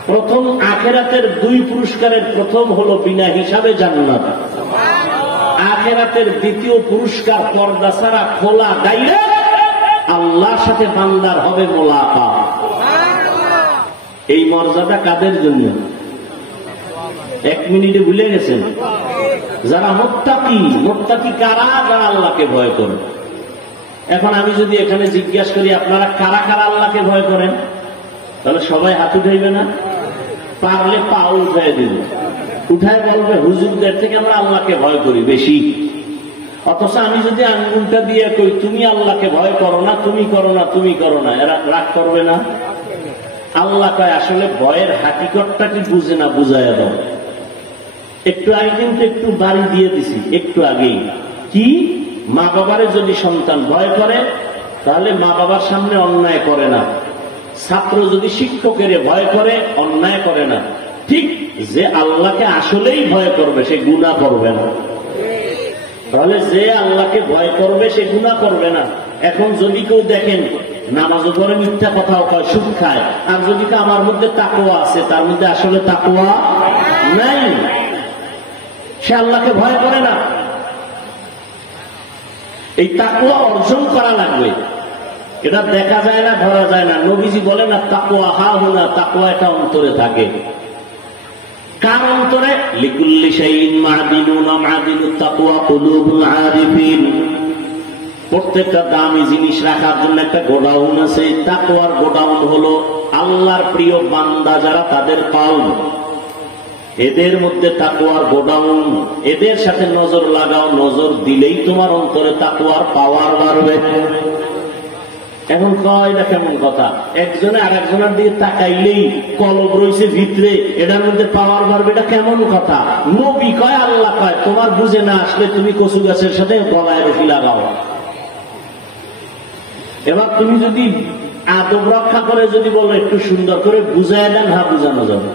প্রথম আখিরাতের 2 পুরস্কারের প্রথম হলো বিনা হিসাবে জান্নাত। আখিরাতের দ্বিতীয় পুরস্কার পর্দা ছাড়া খোলা ডাইরেক্ট আল্লাহর সাথে বান্দার হবে মোলাকাত। এই মর্যাদা কাদের জন্য? 1 মিনিটে ভুলে গেছেন? যারা মুত্তাকি কারা? যারা আল্লাহকে ভয় করে। এখন আমি যদি এখানে জিজ্ঞাসা করি আপনারা কারা কারা আল্লাহকে ভয় করেন, তাহলে সবাই হাত উঠাইবে না? পারলে পাও উঠাই দিবে, উঠায় বলবে হুজুরদের থেকে আমরা আল্লাহকে ভয় করি বেশি। অথচ আমি যদি আঙ্গুলটা দিয়ে কই তুমি আল্লাহকে ভয় করো না, তুমি করো না, তুমি করো না, এরা রাগ করবে না? আল্লাহ কয় আসলে ভয়ের হাকিকতটা কি বুঝে না, বুঝাইয়া দাও। একটু আগে কিন্তু একটু বাড়ি দিয়ে দিছি, একটু আগেই। কি? মা বাবারে যদি সন্তান ভয় করে তাহলে মা বাবার সামনে অন্যায় করে না। ছাত্র যদি শিক্ষকের ভয় করে অন্যায় করে না। ঠিক যে আল্লাহকে আসলেই ভয় করবে সে গুনাহ করবে না। তাহলে যে আল্লাহকে ভয় করবে সে গুনাহ করবে না। এখন যদি কেউ দেখেন নামাজও পড়ে মিথ্যা কথাও কয়, সুদ খায়, আর যদি আমার মধ্যে তাকওয়া আছে তার মধ্যে আসলে তাকওয়া নাই, সে আল্লাহকে ভয় করে না। এই তাকওয়া অর্জন করা লাগবে। এটা দেখা যায় না, ধরা যায় না। নবীজি বলে না তাকওয়া হাহুনা, তাকওয়া এটা অন্তরে থাকে। কার অন্তরে? লিকুল্লি শাইইন মাদিনুন মাদিনুত তাকওয়া কুলুবুল আরিফিন। প্রত্যেকটা দামি জিনিস রাখার জন্য একটা গোডাউন আছে। তাকওয়ার গোডাউন হলো আল্লাহর প্রিয় বান্দা যারা, তাদের কলব। এদের মধ্যে তাকওয়ার গোডাউন। এদের সাথে নজর লাগাও, নজর দিলেই তোমার অন্তরে তাকওয়ার পাওয়ার বাড়বে। এখন কয় না কেমন কথা? একজনে আর একজনের দিকে তাকাইলেই কলব রয়েছে ভিতরে, এটার মধ্যে পাওয়ার বাড়বে, এটা কেমন কথা? নবী কয়, আল্লাহ কয়, তোমার বুঝে না আসলে তুমি কচু গাছের সাথে গলায় রশি লাগাও। এবার তুমি যদি আদব রক্ষা করে যদি বলো একটু সুন্দর করে বুঝাই দেন, হ্যাঁ বুঝানো যাবে।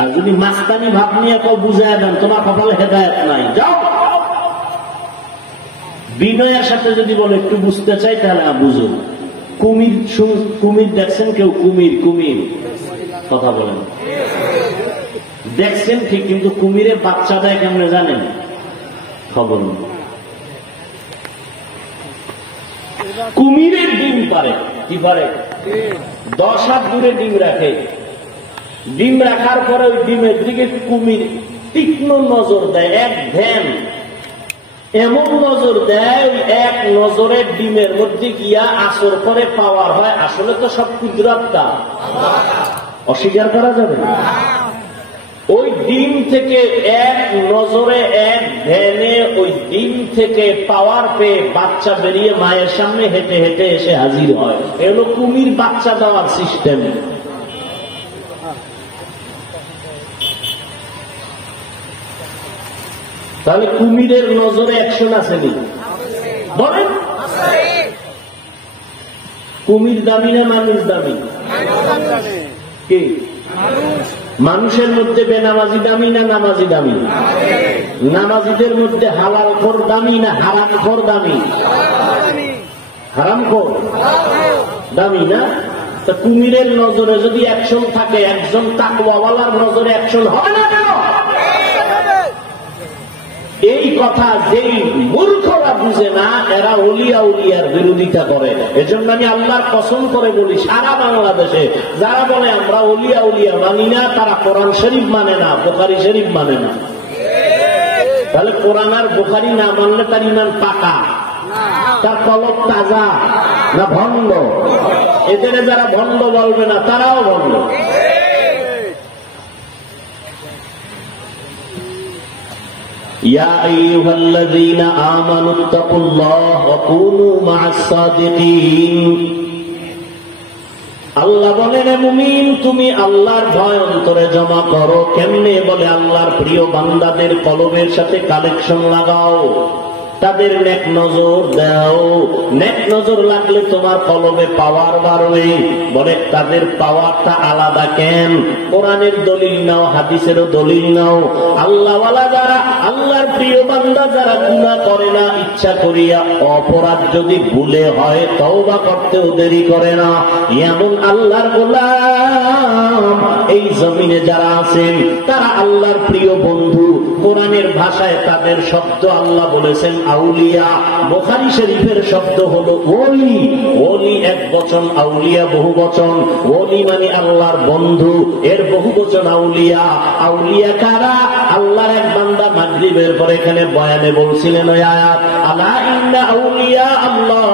আর যদি মাস্তানি ভাব নিয়ে কেউ বুঝাই দেন, তোমার কপালে হেদায়েত নাই, যাও। বিনয়ের সাথে যদি বলো একটু বুঝতে চাই, তাহলে বুঝো। কুমির দেখছেন কেউ? কুমির কথা বলেন, দেখছেন ঠিক, কিন্তু কুমিরে বাচ্চা দেয় কেমনে জানেন? খবর নেই। কুমিরের ডিম পারে কি পারে? 10 হাত দূরে ডিম রাখে। ডিম রাখার পরে ওই ডিমের দিকে কুমির তীক্ষ্ণ নজর দেয়, এক ধ্যান, এমন নজর দেয়, ওই এক নজরে ডিমের মধ্যে গিয়া আসর করে পাওয়ার হয়। আসলে তো সব কুদরতটা, অস্বীকার করা যাবে না। ওই ডিম থেকে এক নজরে, এক ধ্যানে ওই ডিম থেকে পাওয়ার পেয়ে বাচ্চা বেরিয়ে মায়ের সামনে হেঁটে হেঁটে এসে হাজির হয়। এগুলো কুমির বাচ্চা দেওয়ার সিস্টেম। তাহলে কুমিরের নজরে অ্যাকশন আসেনি? বলেন, কুমির দামি না মানুষ দামি? কি মানুষের মধ্যে বেনামাজি দামি না নামাজি দামি? নামাজিদের মধ্যে হালাল খোর দামি না হারাম খোর দামি? হারাম খোর দামি না? তা কুমিরের নজরে যদি অ্যাকশন থাকে, একজন তাকওয়াওয়ালার নজরে অ্যাকশন হবে না কেন? এই কথা যেই মূর্খরা বুঝে না, এরা ওলিয়া উলিয়ার বিরোধিতা করে। এজন্য আমি আল্লাহর কসম করে বলি, সারা বাংলাদেশে যারা বলে আমরা ওলিয়া উলিয়া মানি না, তারা কোরআন শরীফ মানে না, বুখারী শরীফ মানে না। তাহলে কোরআন আর বুখারী না মানলে তার ইমান পাকা, তার কলব তাজা না ভণ্ড? এদের যারা ভণ্ড বলবে না, তারাও ভণ্ড। ইয়া আইয়ুহাল্লাযীনা আমানুত্তাকুল্লাহ ওয়া কুনু মা'আস সাদিকিন। আল্লাহ বলেন, মুমিন তুমি আল্লাহর ভয় অন্তরে জমা করো। কেমনে? বলে আল্লাহর প্রিয় বান্দাদের কলবের সাথে কানেকশন লাগাও। তাদের নেক নজর দাও। নেক নজর লাগলে তোমার কলবে পাওয়ার বাড়বে। বলে তাদের পাওয়ারটা আলাদা কেন? কোরআনের দলিল নাও, হাদিসেরও দলিল নাও। আল্লাহওয়ালা যারা, আল্লাহর প্রিয় বান্দা যারা গুনাহ করে না, ইচ্ছা করিয়া অপরাধ যদি ভুলে হয় তওবা করতেও দেরি করে না, এমন আল্লাহর গোলাম এই জমিনে যারা আছেন তারা আল্লাহর প্রিয় বন্ধু। কোরআনের ভাষায় তাদের শব্দ আল্লাহ বলেছেন আউলিয়া। বুখারী শরীফের শব্দ হলো ওলি। ওলি এক বচন, আউলিয়া বহু বচন। ওলি মানে আল্লাহর বন্ধু, এর বহু বচন আউলিয়া। আউলিয়া কারা? আল্লাহর এক বান্দা মাগরিবের পরে এখানে বয়ানে বলছিলেন ওই আয়াত, আলা ইন্না আউলিয়া আল্লাহ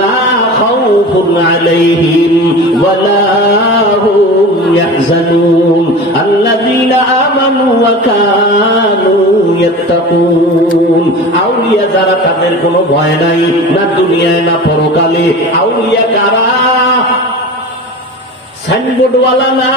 লা খাউফুন আলাইহিম ওয়ালা হুম ইয়াহজানুন আল্লাযীনা আমানু ওয়া কানু ইয়াত্তাকুন। আউলিয়া যারা তাদের কোনো ভয় নাই, না দুনিয়ায় না পরকালে। আউলিয়া কারা? সাইনবোর্ডওয়ালা না,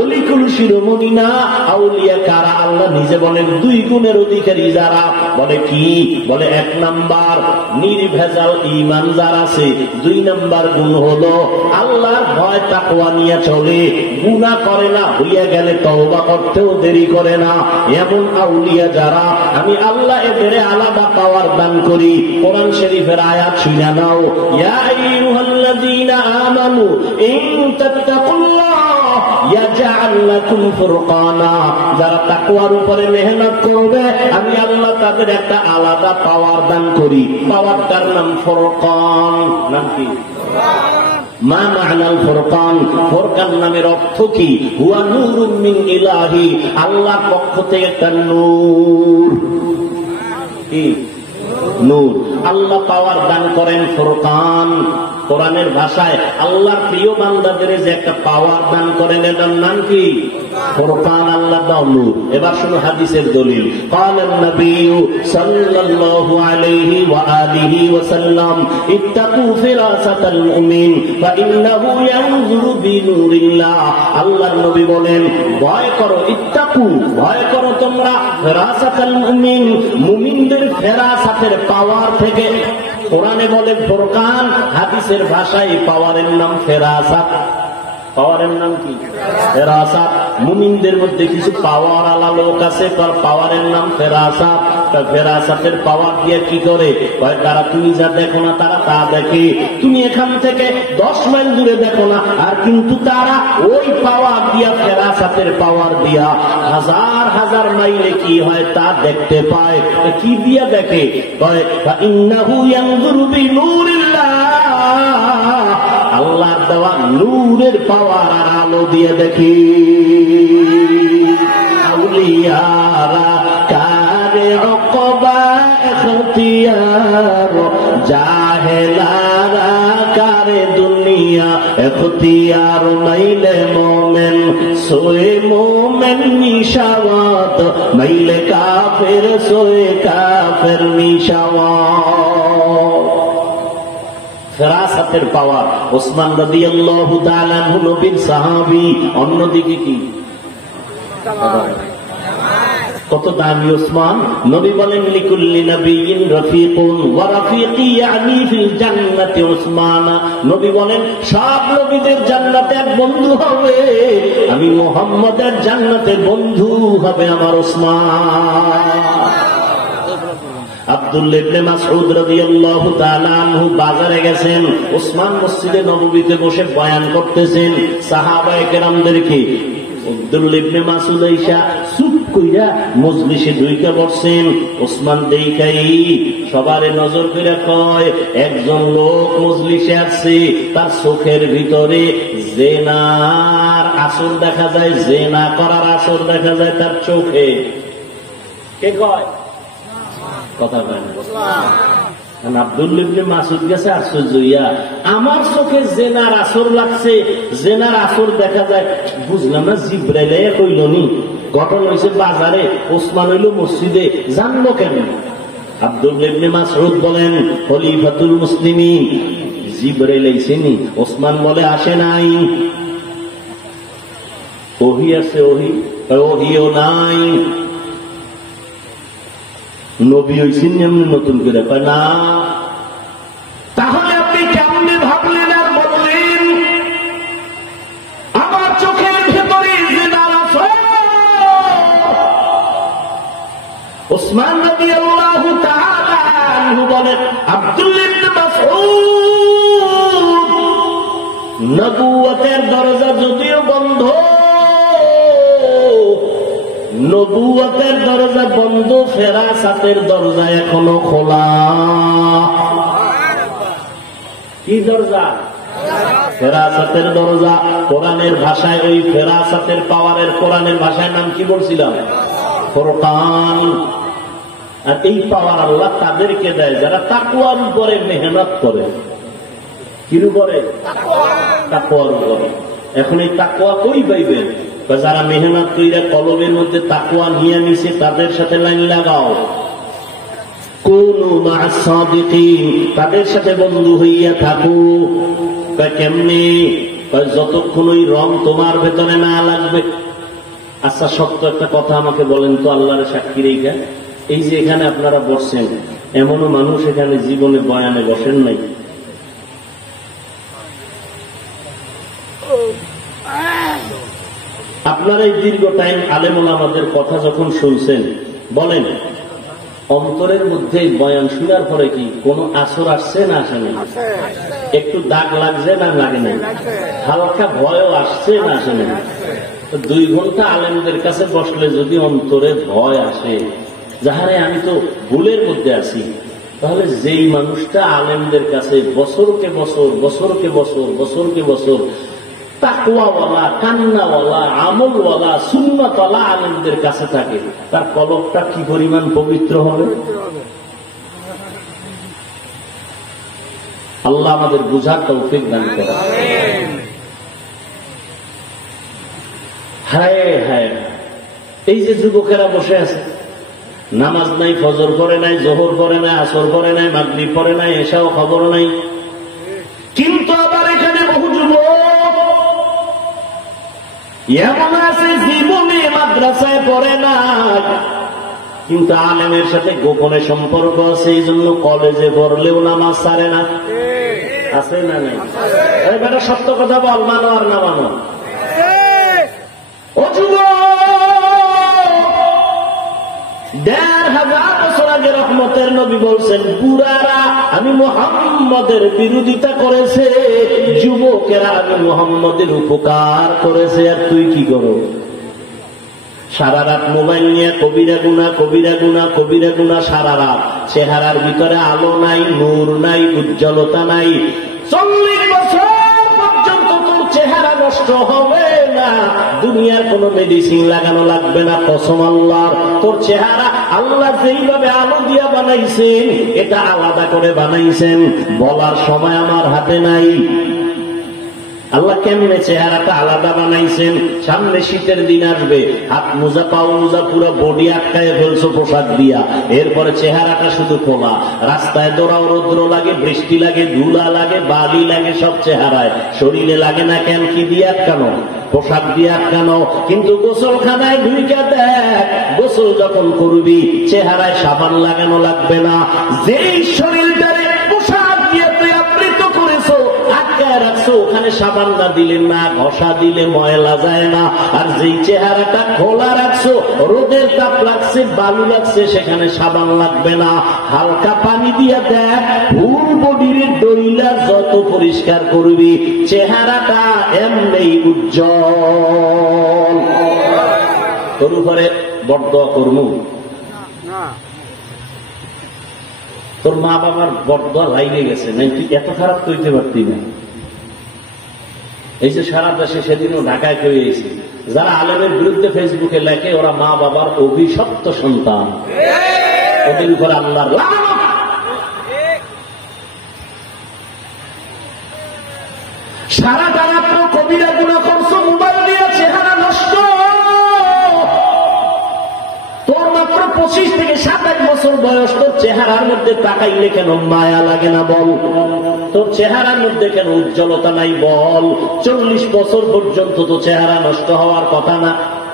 অলিকুল শিরোমণি না। আউলিয়া কারা? আল্লাহ নিজে বলেন দুই গুণের অধিকারী যারা। বলে কি? বলে এক নাম্বার নির্ভেজাল ঈমান যার আছে। দুই নাম্বার গুণ হলো আল্লাহর ভয় তাকওয়া নিয়ে চলে, গুনাহ করে না, হইয়া গেলে তওবা করতেও দেরি করে না। এমন আউলিয়া যারা, আমি আল্লাহ এদের আলাদা পাওয়ার দান করি। কোরআন শরীফের আয়াত শুনে নাও, ইয়া আইয়ুহাল্লাযীনা আমানু ইন তাত্তাকুল্লাহ ইয়াজআল লাকুম ফুরকানা। যারা তাকওয়ার উপরে মেহনত করবে আমি আল্লাহ তাদের একটা আলাদা পাওয়ার দান করি। পাওয়ারটার নাম ফুরকান। নাম কি? মা মা'নাল ফুরকান? ফুরকান নামের অর্থ কি? হুয়া নূরুম মিন ইলাহি, আল্লাহর পক্ষ থেকে একটা নূর। কি নূর? আল্লাহ পাওয়ার দান করেন ফুরকান। কোরআনের ভাষায় আল্লাহর প্রিয় বান্দাদের যে একটা পাওয়ার দান করেন, এটার নাম কি? ফুরকান। আল্লাহ দাও নূর। এবার শুনো হাদিসের দলিল। ক্বালান নবী সাল্লাল্লাহু আলাইহি ওয়া আলিহি ওয়া সাল্লাম ইত্তাকু ফিরাসাতাল মুমিন ফাইন্নাহু ইয়ানজুরু বিনূরিল্লাহ। আল্লাহর নবী বলেন, ভয় করো, ইত্তাকু, ভয় করো তোমরা, ফিরাসাতাল মুমিন, মুমিনদের ফেরাসাতের পাওয়ার থেকে। কোরআনে বলে ফুরকান, হাদিসের ভাষায় পাওয়ারের নাম ফেরাসাত। পাওয়ারের নাম কি? ফেরাসাত। মুমিনদের মধ্যে কিছু পাওয়ার আলা লোক আছে, তার পাওয়ারের নাম ফেরাসাত। ফেরাসাতের পাওয়ার দিয়ে কি করে? তারা তুমি যা দেখো না তারা তা দেখে। তুমি এখান থেকে 10 মাইল দূরে দেখো না, আর কিন্তু তারা ওই পাওয়ার দিয়া, ফেরাসাতের পাওয়ার দিয়া হাজার হাজার মাইলে কি হয় তা দেখতে পায়। কি দিয়া দেখে? ইন্নাহু ইয়ানজুরু বিনূরিল্লাহ, আল্লাহর দেওয়া নূরের পাওয়ার আর আলো দিয়ে দেখি। আউলিয়ারা কারে উকবা ইখতিয়ার, জাহেলারা কারে দুনিয়া ইখতিয়ার। মাইলে মোমেন সোয়ে মোমেন নিশাওয়াত, মাইলে কাফের সোয়ে কাফের নিশাওয়াত। ফেরাসাতের পাওয়ার। ওসমান রাদিয়াল্লাহু তাআলা আনহু নবীর সাহাবী। অন্যদিকে কি? কত দামি ওসমান। নবী বলেন লিকুল্লি নবিয়্যিন রাফিকুন ওয়া রাফিকি ইয়ানি ফিল জান্নাতি উসমান। নবী বলেন সব নবীদের জান্নাতে এক বন্ধু হবে, আমি মুহাম্মদের জান্নাতে বন্ধু হবে আমার ওসমান। আব্দুল্লাহ ইবনে মাসউদ রাদিয়াল্লাহু তাআলা আনহু বাজারে গেছেন, ওসমান মসজিদে নববীতে বসে বয়ান করতেছেন সাহাবায়ে কেরামদেরকে। আব্দুল্লাহ ইবনে মাসউদ আয়েশা চুপ কইরা মজলিসে ঢুইকা বসছেন। ওসমান দেখাই সবারে নজর করে কয়, একজন লোক মজলিসে আসছে, তার চোখের ভিতরে জিনার আসর দেখা যায়, জিনা করার আসর দেখা যায় তার চোখে। কে কয়? কথা কয় না। আব্দুল্লাহ ইবনে মাসউদ গেছে আশ্চর্য হইয়া, আমার চোখে জেনার আসর লাগছে, জেনার আসর দেখা যায়। বুঝলাম না, জিবরাইলে কইল নি? ঘটনা হয়েছে বাজারে, ওসমান হইল মসজিদে, জানলো কেন? আব্দুল্লাহ ইবনে মাসউদ বলেন, খলিফাতুল মুসলিমিন, জিবরাইল আইছেনি? ওসমান বলে আসে নাই। ওহি আছে? ওহিও নাই। নবী হইছেন এমনি নতুন করে কয় না। তাহলে আপনি কেমনে ভাবলেন আর বললেন আমার চোখের ভেতরে জিনার আছে? ওসমান রাদিয়াল্লাহু তাআলা আনহু বলেন, আব্দুল্লাহ ইবনে মাসউদ নবুয়তের দরজা যদিও বন্ধ, নবুয়তের দরজা বন্ধ, ফেরাসাতের দরজা এখনো খোলা। কি দরজা? ফেরাসাতের দরজা। কোরআনের ভাষায় ওই ফেরাসাতের পাওয়ারের কোরআনের ভাষায় নাম কি বলছিলাম? ফুরকান। আর এই পাওয়ার আল্লাহ তাদেরকে দেয় যারা তাকওয়ার উপরে মেহনত করে। কির উপরে? তাকওয়ার উপরে। এখন এই তাকওয়া কই পাইবেন? যারা মেহনত কইরা কলবের মধ্যে তাকওয়া নিয়ে নিছে তাদের সাথে লাইন লাগাও। কুনু মা'আস সাদিকিন, তাদের সাথে বন্ধু হইয়া থাকো। কেমনে? যতক্ষণ ওই রং তোমার ভেতরে না লাগবে। আচ্ছা, সত্য একটা কথা আমাকে বলেন তো, আল্লাহর সাক্ষী রেখা, এই যে এখানে আপনারা বসছেন, এমনও মানুষ এখানে জীবনে বয়ানে বসেন নাই? আপনারা এই দীর্ঘ টাইম আলেম ওলামাদের কথা যখন শুনছেন, বলেন অন্তরের মধ্যে বয়ান শোনার পরে কি কোনো আসর আসছে না আসেনি? একটু দাগ লাগছে না লাগে না? হালকা ভয়ও আসছে না আসেনি? 2 ঘন্টা আলেমদের কাছে বসলে যদি অন্তরে ভয় আসে, যাহারে আমি তো ভুলের মধ্যে আছি, তাহলে যেই মানুষটা আলেমদের কাছে বছরকে বছর বছরকে বছর বছরকে বছর তাকওয়াওয়ালা, কান্নাওয়ালা, আমলওয়ালা, সুন্নাতওয়ালা আলেমদের কাছে থাকে, তার কলবটা কি পরিমাণ পবিত্র হবে? আল্লাহ আমাদের বুঝার তৌফিক দান করেন। হায় হায়, এই যে যুবকেরা বসে আছে, নামাজ নাই, ফজর পড়ে নাই, জোহর পড়ে নাই, আসর পড়ে নাই, মাগরিব পড়ে নাই, এশাও খবর নাই, কিন্তু আবার এখানে বহু যুবক এমন আছে জীবনে মাদ্রাসায় পড়ে না, কিন্তু আলেমের সাথে গোপনে সম্পর্ক আছে, এই জন্য কলেজে পড়লেও নামাজ ছাড়ে না। আছে না নাই? এবারে সত্য কথা বল, মানো আর না মানো? ও যুবক, 1500 বছর আগে রহমতের নবী বলছেন, বুড়ারা আমি মুহাম্মদের বিরোধিতা করেছে, যুবকেরা আমি মুহাম্মদের উপকার করেছে। আর তুই কি করো? সারা রাত মোবাইল নিয়ে কবিরা গুনা কবিরা গুনা কবিরা গুনা, সারা রাত। চেহারার ভিতরে আলো নাই, নূর নাই, উজ্জ্বলতা নাই। 40 বছর পর্যন্ত তোর চেহারা নষ্ট হবে না, দুনিয়ার কোন মেডিসিন লাগানো লাগবে না। কসম আল্লাহর, তোর চেহারা আল্লাহ যেইভাবে আলো দিয়া বানাইছেন, এটা আলাদা করে বানাইছেন, বলার সময় আমার হাতে নাই। আল্লাহ কেমনে চেহারাটা আলাদা বানাইছেন? সামনে শীতের দিন আসবে, হাত মোজা পাও মোজা পুরো বডি আটকায় ফেলছো পোশাক দিয়া, এরপরে চেহারাটা শুধু খোলা। রাস্তায় দৌড়াও, রৌদ্র লাগে, বৃষ্টি লাগে, ধুলা লাগে, বালি লাগে, সব চেহারায়। শরীরে লাগে না কেন? কি দিয়ে আটকানো? পোশাক দিয়ে আটকানো। কিন্তু গোসলখানায় ঢুইকা দেখ, গোসল যখন করবি চেহারায় সাবান লাগানো লাগবে না। যেই শরীরটারে পোশাক দিয়ে তুই আবৃত করেছো, আটকায় রাখছো, ওখানে সাবান না দিলে না, ঘষা দিলে ময়লা যায় না। আর যেই চেহারাটা খোলা রাখছো, রোদের তাপ লাগছে, বালু লাগছে, সেখানে সাবান লাগবে না। হালকা পানি দিয়ে দেখ, ফুল বডির ডইলা যত পরিষ্কার করবি, চেহারাটা এমনি উজ্জ্বল। তোর উপরে বড়দোয়া করবো, তোর মা বাবার বড়দোয়া লাইনে গেছে নাই, তুই এত খারাপ করতে পারতি না। এই যে সারা দেশে সেদিনও ঢাকায় পেয়ে এসেছি, যারা আলেমের বিরুদ্ধে ফেসবুকে লেখে, ওরা মা বাবার অভিশপ্ত সন্তান, ওদের উপরে আল্লাহর লানত। সারাটা রাত্র কবিরা গুনাহ করছো, মোবাইল দিয়ে চেহারা নষ্ট। তোর মাত্র 25 থেকে 27 বছর বয়স, তোর চেহারার মধ্যে তাকাইলে কেন মায়া লাগে না বল? তোর চেহারার মধ্যে কেন উজ্জ্বলতা নাই বল? 40 বছর পর্যন্ত তো চেহারা নষ্ট হওয়ার কথা না।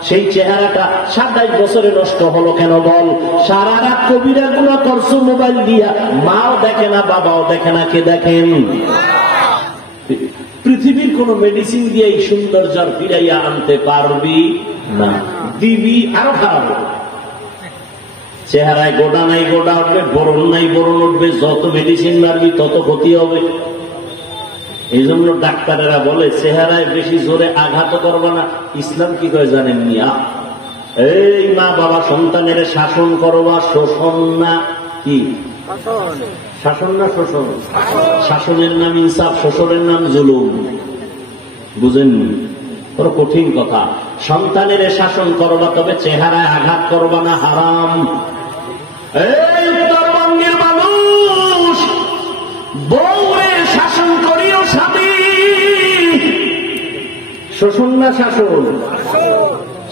সেই চেহারাটা 27 বছরে নষ্ট হলো কেন বল? সারা রাত কবিরা গুনাহ করছো মোবাইল দিয়া, মাও দেখে না, বাবাও দেখে না, কে দেখেন? পৃথিবীর কোন মেডিসিন দিয়ে এই সৌন্দর্য ফিরাইয়া আনতে পারবি না, দিবি আরো খারাপ হবে। চেহারায় গোড়া নাই গোড়া উঠবে, বরণ নাই বরণ উঠবে, যত মেডিসিন মারবি তত ক্ষতি হবে। এই জন্য ডাক্তারেরা বলে চেহারায় বেশি জোরে আঘাত করবা না। ইসলাম কি করে জানেন মিয়া? এই মা বাবা সন্তানের শাসন করবা, শোষণ না। কি শাসন না শোষণ? শাসনের নাম ইনসাফ, শোষণের নাম জুলুম। বুঝেননি? বড় কঠিন কথা। সন্তানের শাসন করবা, তবে চেহারায় আঘাত করবা না, হারাম। এই উত্তরবঙ্গের মানুষ বউরে শাসন করিও স্বামী। শোষণ না শাসন?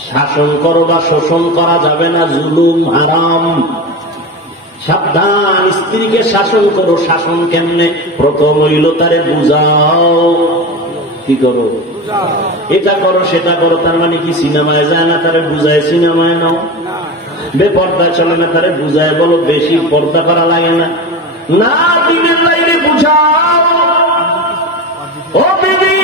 শাসন করবা, শোষণ করা যাবে না, জুলুম, হারাম। সাবধান, স্ত্রীকে শাসন করো। শাসন কেমনে? প্রথম হইল তারে বুঝাও। কি করো? এটা করো সেটা করো। তার মানে কি সিনেমায় যায় না, তারে বুঝায় সিনেমায় নাও। বেপর্দা চলে না, তারে বুঝায় বলো বেশি পর্দা করা লাগে না। না, দিনের লাইনে বুঝাও। ও বিবি,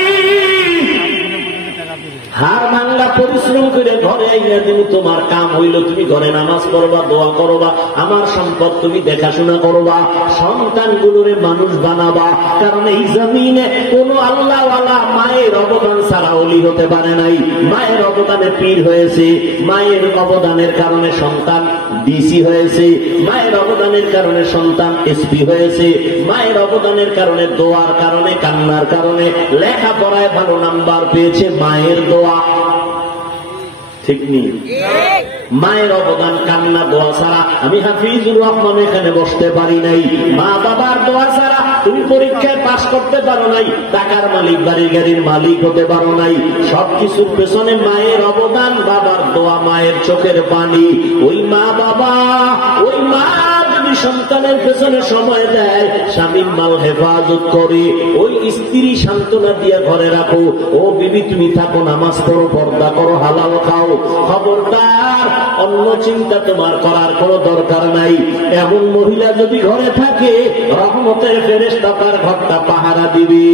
হার ভাঙ্গা পরিশ্রম করে ঘরে আইনা দিন তোমার কাম হইল তুমি ঘরে নামাজ পড়বা, দোয়া করবা, আমার সম্পদ তুমি দেখাশোনা করবা, সন্তানগুলোরে মানুষ বানাবা। কারণ এই জমিনে কোন আল্লাহওয়ালা মায়ের অবদান ছাড়া ওলি হতে পারে নাই। মায়ের অবদানে পীর হয়েছে, মায়ের অবদানের কারণে সন্তান ডিসি হয়েছে, মায়ের অবদানের কারণে সন্তান এসপি হয়েছে, মায়ের অবদানের কারণে দোয়ার কারণে কান্নার কারণে লেখাপড়ায় ভালো নাম্বার পেয়েছে, মায়ের দোয়া। ঠিক নেই? মায়ের অবদান কান্না দোয়া ছাড়া আমি হাফিজুর রহমান এখানে বসতে পারি নাই। মা বাবার দোয়া ছাড়া তুমি পরীক্ষায় পাস করতে পারো নাই, টাকার মালিক বাড়ি গাড়ির মালিক হতে পারো নাই। সবকিছুর পেছনে মায়ের অবদান, বাবার দোয়া, মায়ের চোখের পানি। ওই মা বাবা, ওই মা যদি সন্তানের পেছনে সময় দেয়, স্বামীর মাল হেফাজত করে, ওই স্ত্রী সান্ত্বনা দিয়ে ঘরে রাখো। ও বিবি, তুমি থাকো, নামাজ পড়ো, পর্দা করো, হালাল খাও। খবরদার, অন্য চিন্তা তোমার করার কোনো দরকার নাই। এমন মহিলা যদি ঘরে থাকে, রহমতের ফেরেশতা তার ঘরটা পাহারা দিবে।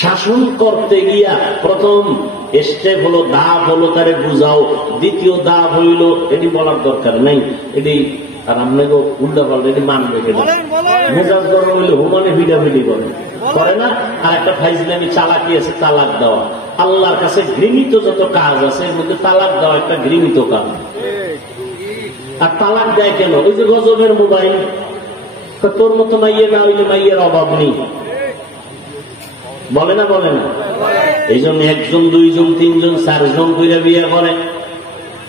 শাসন করতে গিয়া প্রথম স্টেপ হলো, দাব হলো তারে বুঝাও। দ্বিতীয় দাব হইল, এটি বলার দরকার নাই, এটি আর আপনাকে উল্টা পাল্টা এটি মানবে কেন? মেজাজ গরম হইলে হুমানে ভিডাভিডি করে না। আর একটা ফাইজলামি চালাকি আছে, তালাক দেওয়া। আল্লাহর কাছে ঘৃণিত যত কাজ আছে, এর মধ্যে তালাক দেওয়া একটা ঘৃণিত কাজ। আর তালাক দেয় কেন? ওই যে গজবের মোবাইল, তোর মতো মাইয়ে না হইলে মাইয়ের অভাব নেই, বলে না? বলে না? এই জন্য একজন, দুইজন, তিনজন, চারজন করে বিয়ে করে,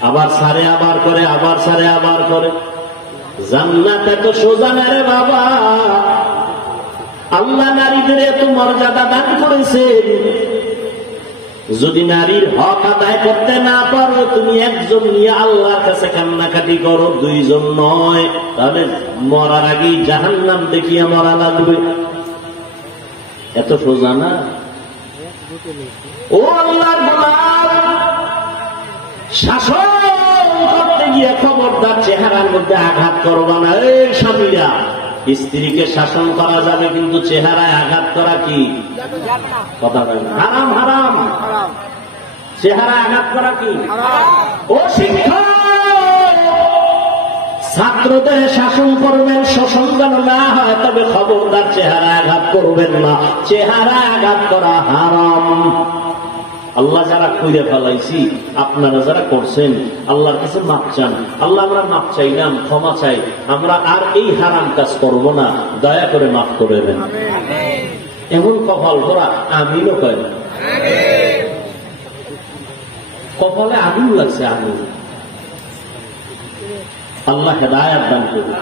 আবার সারে আবার করে, আবার সারে আবার করে। জান্নাত এত সোজা না রে বাবা। আল্লাহ নারীদের এত মর্যাদা দান করেছেন। যদি নারীর হক আদায় করতে না পারো, তুমি একজন নিয়ে আল্লাহর কাছে কান্নাকাটি করো, দুইজন নয়, তাহলে মরার আগেই জাহান্নাম দেখিয়া মরা লাগবে। এত সোজা না। ও আল্লাহর গোলাম, শাসন করতে গিয়ে খবরদার চেহারার মধ্যে আঘাত করবা না। এই স্বামীরা, স্ত্রীকে শাসন করা যাবে, কিন্তু চেহারায় আঘাত করা কি কথা বলে না? হারাম, হারাম। চেহারায় আঘাত করা কি? ও শিক্ষক, ছাত্রদের শাসন করবেন, শোষণ যেন না হয়, তবে খবরদার চেহারায় আঘাত করবেন না। চেহারায় আঘাত করা হারাম। আল্লাহ যারা কইরে ফেলাইছি, আপনারা যারা করছেন, আল্লাহর কাছে মাপ চান। আল্লাহ, আমরা মাপ চাইলাম, ক্ষমা চাই, আমরা আর এই হারাম কাজ করব না, দয়া করে মাফ করে দেন। এমন কপাল করা আমিনও কয় না। কপালে আগুন লাগছে, আগুন। আল্লাহ হেদায়েত দান করুন।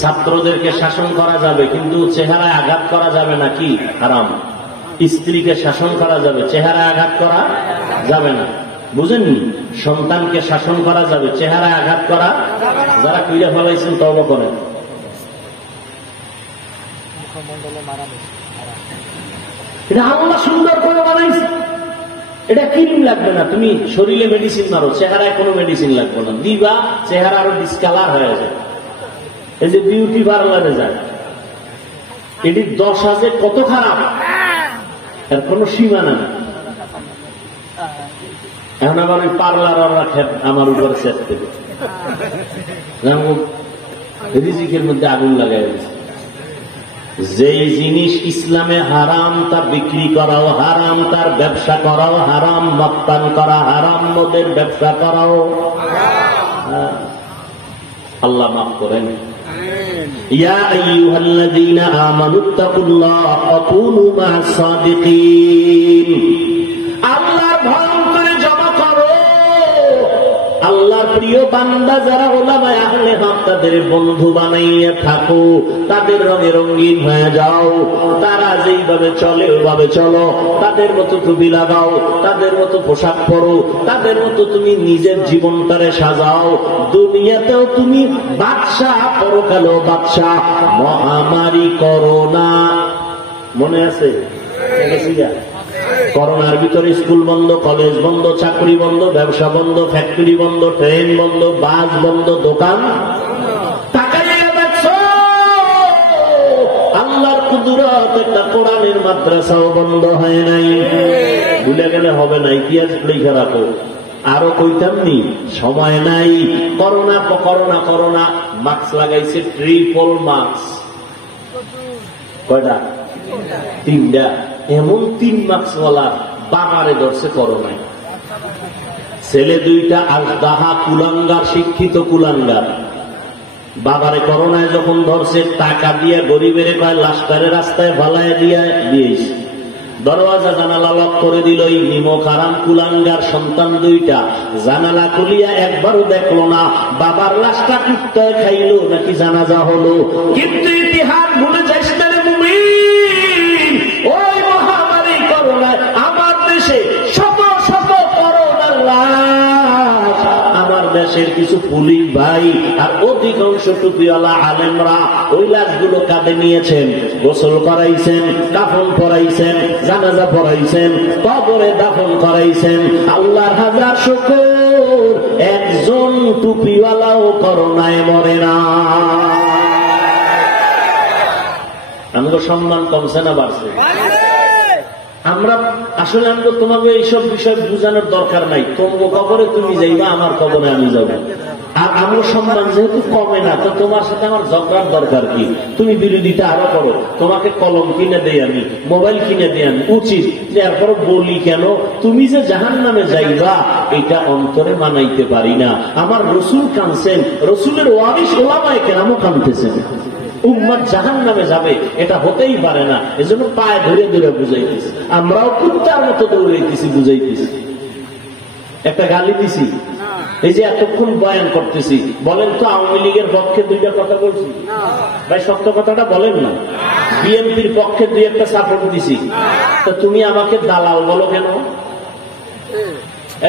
ছাত্রদেরকে শাসন করা যাবে, কিন্তু চেহারায় আঘাত করা যাবে না, কি হারাম। স্ত্রীকে শাসন করা যাবে, চেহারায় আঘাত করা যাবে না। বুঝেননি? সন্তানকে শাসন করা যাবে, চেহারায় আঘাত করা। যারা কইরা ফেলাইছেন তওবা করেন। এটা আল্লাহ সুন্দর করে বানাইছে। এটা ক্রিম লাগবে না, তুমি শরীরে মেডিসিন মারো, চেহারায় কোনো মেডিসিন লাগবে না, দিবা চেহারা আরো ডিসকালার হয়ে যায়। এই যে বিউটি পার্লারে যায়, এটি 10 কত খারাপ, এর কোনো সীমা না। এখন আবার ওই পার্লার আমার উপরে সেট দেবে, রিজিকের মধ্যে আগুন লাগাই দিচ্ছে। যেই জিনিস ইসলামে হারাম তা বিক্রি করাও হারাম, তার ব্যবসা করাও হারাম, মদ করা হারাম, মদের ব্যবসা করাও। আল্লাহ মাফ করেন। ইয়া আইয়ুহাল্লাযীনা আমানুত্তাকুল্লাহ ওয়া কুনু মা'আস সাদিকিন। আল্লাহর ভয় করে জমা করো। আল্লাহর প্রিয় বান্দা যারা উলামায়ে আহলে হক, তাদের বন্ধু বানাইয়া থাকো, তাদের রঙে রঙিন হয়ে যাও। তারা যেইভাবে চলে ওইভাবে চলো, তাদের মতো টুপি লাগাও, তাদের মতো পোশাক পরো, তাদের মতো তুমি নিজের জীবনটারে সাজাও। দুনিয়াতেও তুমি বাদশাহ, পরকালেও বাদশাহ। মহামারী করোনা মনে আছে? করোনার ভিতরে স্কুল বন্ধ, কলেজ বন্ধ, চাকরি বন্ধ, ব্যবসা বন্ধ, ফ্যাক্টরি বন্ধ, ট্রেন বন্ধ, বাস বন্ধ, দোকান। আল্লাহর কুদরত, একটা কোরআনের মাদ্রাসাও বন্ধ হয় নাই। ভুলে গেলে হবে না, ইতিহাস লিখে রাখো। আরো কইতাম নি, সময় নাই। করোনা করোনা করোনা, মাস্ক লাগাইছে ট্রিপল মাস্ক। কয়টা? 3টা। এমন 3 মাস্কওয়ালা বাবারে ধরছে করোনায়। ছেলে 2টা আজদাহা কুলাঙ্গার, শিক্ষিত কুলাঙ্গার। বাবারে করোনায় যখন ধরছে, টাকা দিয়ে গরিবের কয় লাস্টারে রাস্তায় ভালায় দিয়েছে। দরওয়াজা জানালা লক করে দিল। এই নিমক হারাম কুলাঙ্গার সন্তান 2টা জানালা খুলিয়া একবারও দেখলো না বাবার লাশটা কুত্তায় খাইলো নাকি জানাজা হলো। কিন্তু ইতিহাস ভুলে যাইস না রে মুমিন, ওই মহামারী করোনায় আমার দেশে শত শত করোনার লাশ। আমার দেশের কিছু পুলিশ ভাই আর অধিকাংশ টুপিওয়ালা আলেমরা ওই লাশগুলো কাঁধে নিয়েছেন, গোসল করাইছেন, কাফন পরাইছেন, জানাজা পড়াইছেন, কবরে দাফন করাইছেন। আল্লাহর হাজার শুকর, একজন টুপিওয়ালাও করোনায় মরে না। আমাদের সম্মান কমছে না বাড়ছে? আমরা আসলে তোমাকে এইসব বিষয় বুঝানোর দরকার নাই। তোমার কবরে তুমি যাইবা, আমার কবরে আমি যাব। আর আমার সম্মান যেহেতু কমে না, তো তোমার সাথে আমার ঝগড়ার দরকার কি? তুমি বিরোধিতা আরো করো, তোমাকে কলম কিনে দেই আমি, মোবাইল কিনে দেই আমি, উচিত যে এরপরও বলি কেন? তুমি যে জাহান্নামে যাইবা এটা অন্তরে মানাইতে পারি না। আমার রসুল কাঁদছেন, রসুলের ওয়ারিস ওলামায়ে কেরামও কাঁদতেছেন। উম্মাত জাহান্নামে যাবে এটা হতেই পারে না। এজন্য পায়ে ধরে ধরে বুঝাইতেছি, আমরাও কুত্তার মতো দৌড়াইতেছি, বুঝাইতেছি। একটা গালি দিছি, এই যে এতক্ষণ বয়ান করতেছি, বলেন তো আওয়ামী লীগের পক্ষে 2টা কথা বলছি ভাই, সত্য কথাটা বলেন না। বিএনপির পক্ষে 2-1টা সাপোর্ট দিছি, তো তুমি আমাকে দালাল বলো কেন?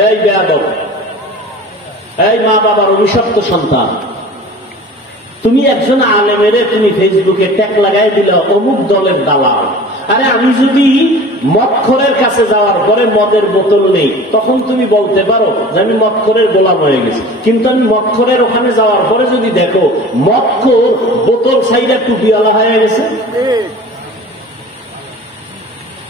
এই বেয়াদব, এই মা বাবার অভিশপ্ত সন্তান, তুমি একজন আলেমেরে তুমি ফেসবুকে ট্যাগ লাগাই দিলে অমুক দলের দালাল। আরে আমি যদি মদখোরের কাছে যাওয়ার পরে মদের বোতল নেই, তখন তুমি বলতে পারো যে আমি মদখোরের গোলাম হয়ে গেছি। কিন্তু আমি মদখোরের ওখানে যাওয়ার পরে যদি দেখো মদখোর বোতল সাইডে টুপিওয়ালা হয়ে গেছে।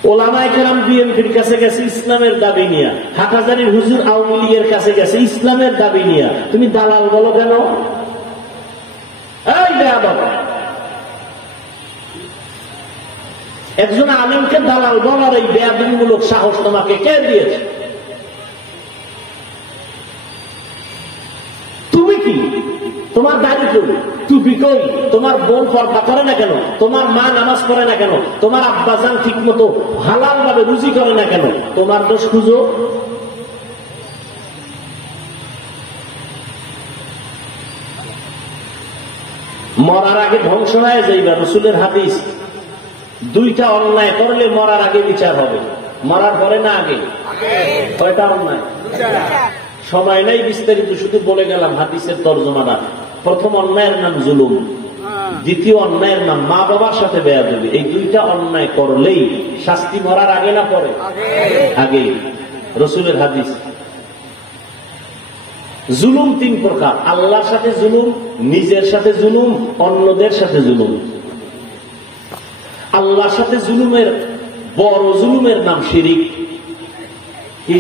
ওলামায়ে কেরাম বিএনপির কাছে গেছে ইসলামের দাবি নিয়া, হাটহাজারীর হুজুর আওয়ামী লীগের কাছে গেছে ইসলামের দাবি নিয়া, তুমি দালাল বলো কেন? একজন আলেমকে দালাল বলার এই বেয়াদবিমূলক সাহস তোমাকে কে দিয়েছে? তুমি কি? তোমার দাড়ি কই? টুপি কই? তোমার বোন পর্দা করে না কেন? তোমার মা নামাজ পড়ে না কেন? তোমার আব্বাজান ঠিক মতো হালাল ভাবে রুজি করে না কেন? তোমার দোষ খুঁজো। মরার আগে ধ্বংস হয়ে যাইবা, রসুলের হাদিস। 2টা অন্যায় করলে মরার আগে বিচার হবে, মরার পরে না আগে। কয়টা অন্যায়? সময় নাই বিস্তারিত, শুধু বলে গেলাম হাদিসের তর্জমাটা। প্রথম অন্যায়ের নাম জুলুম। দ্বিতীয় অন্যায়ের নাম মা বাবার সাথে বেয়াদবি। এই দুইটা অন্যায় করলেই শাস্তি মরার আগে না পরে? আগেই। রসুলের হাদিস। জুলুম তিন প্রকার: আল্লাহর সাথে জুলুম, নিজের সাথে জুলুম, অন্যদের সাথে জুলুম। আল্লাহর সাথে জুলুমের বড় জুলুমের নাম শিরিক। কি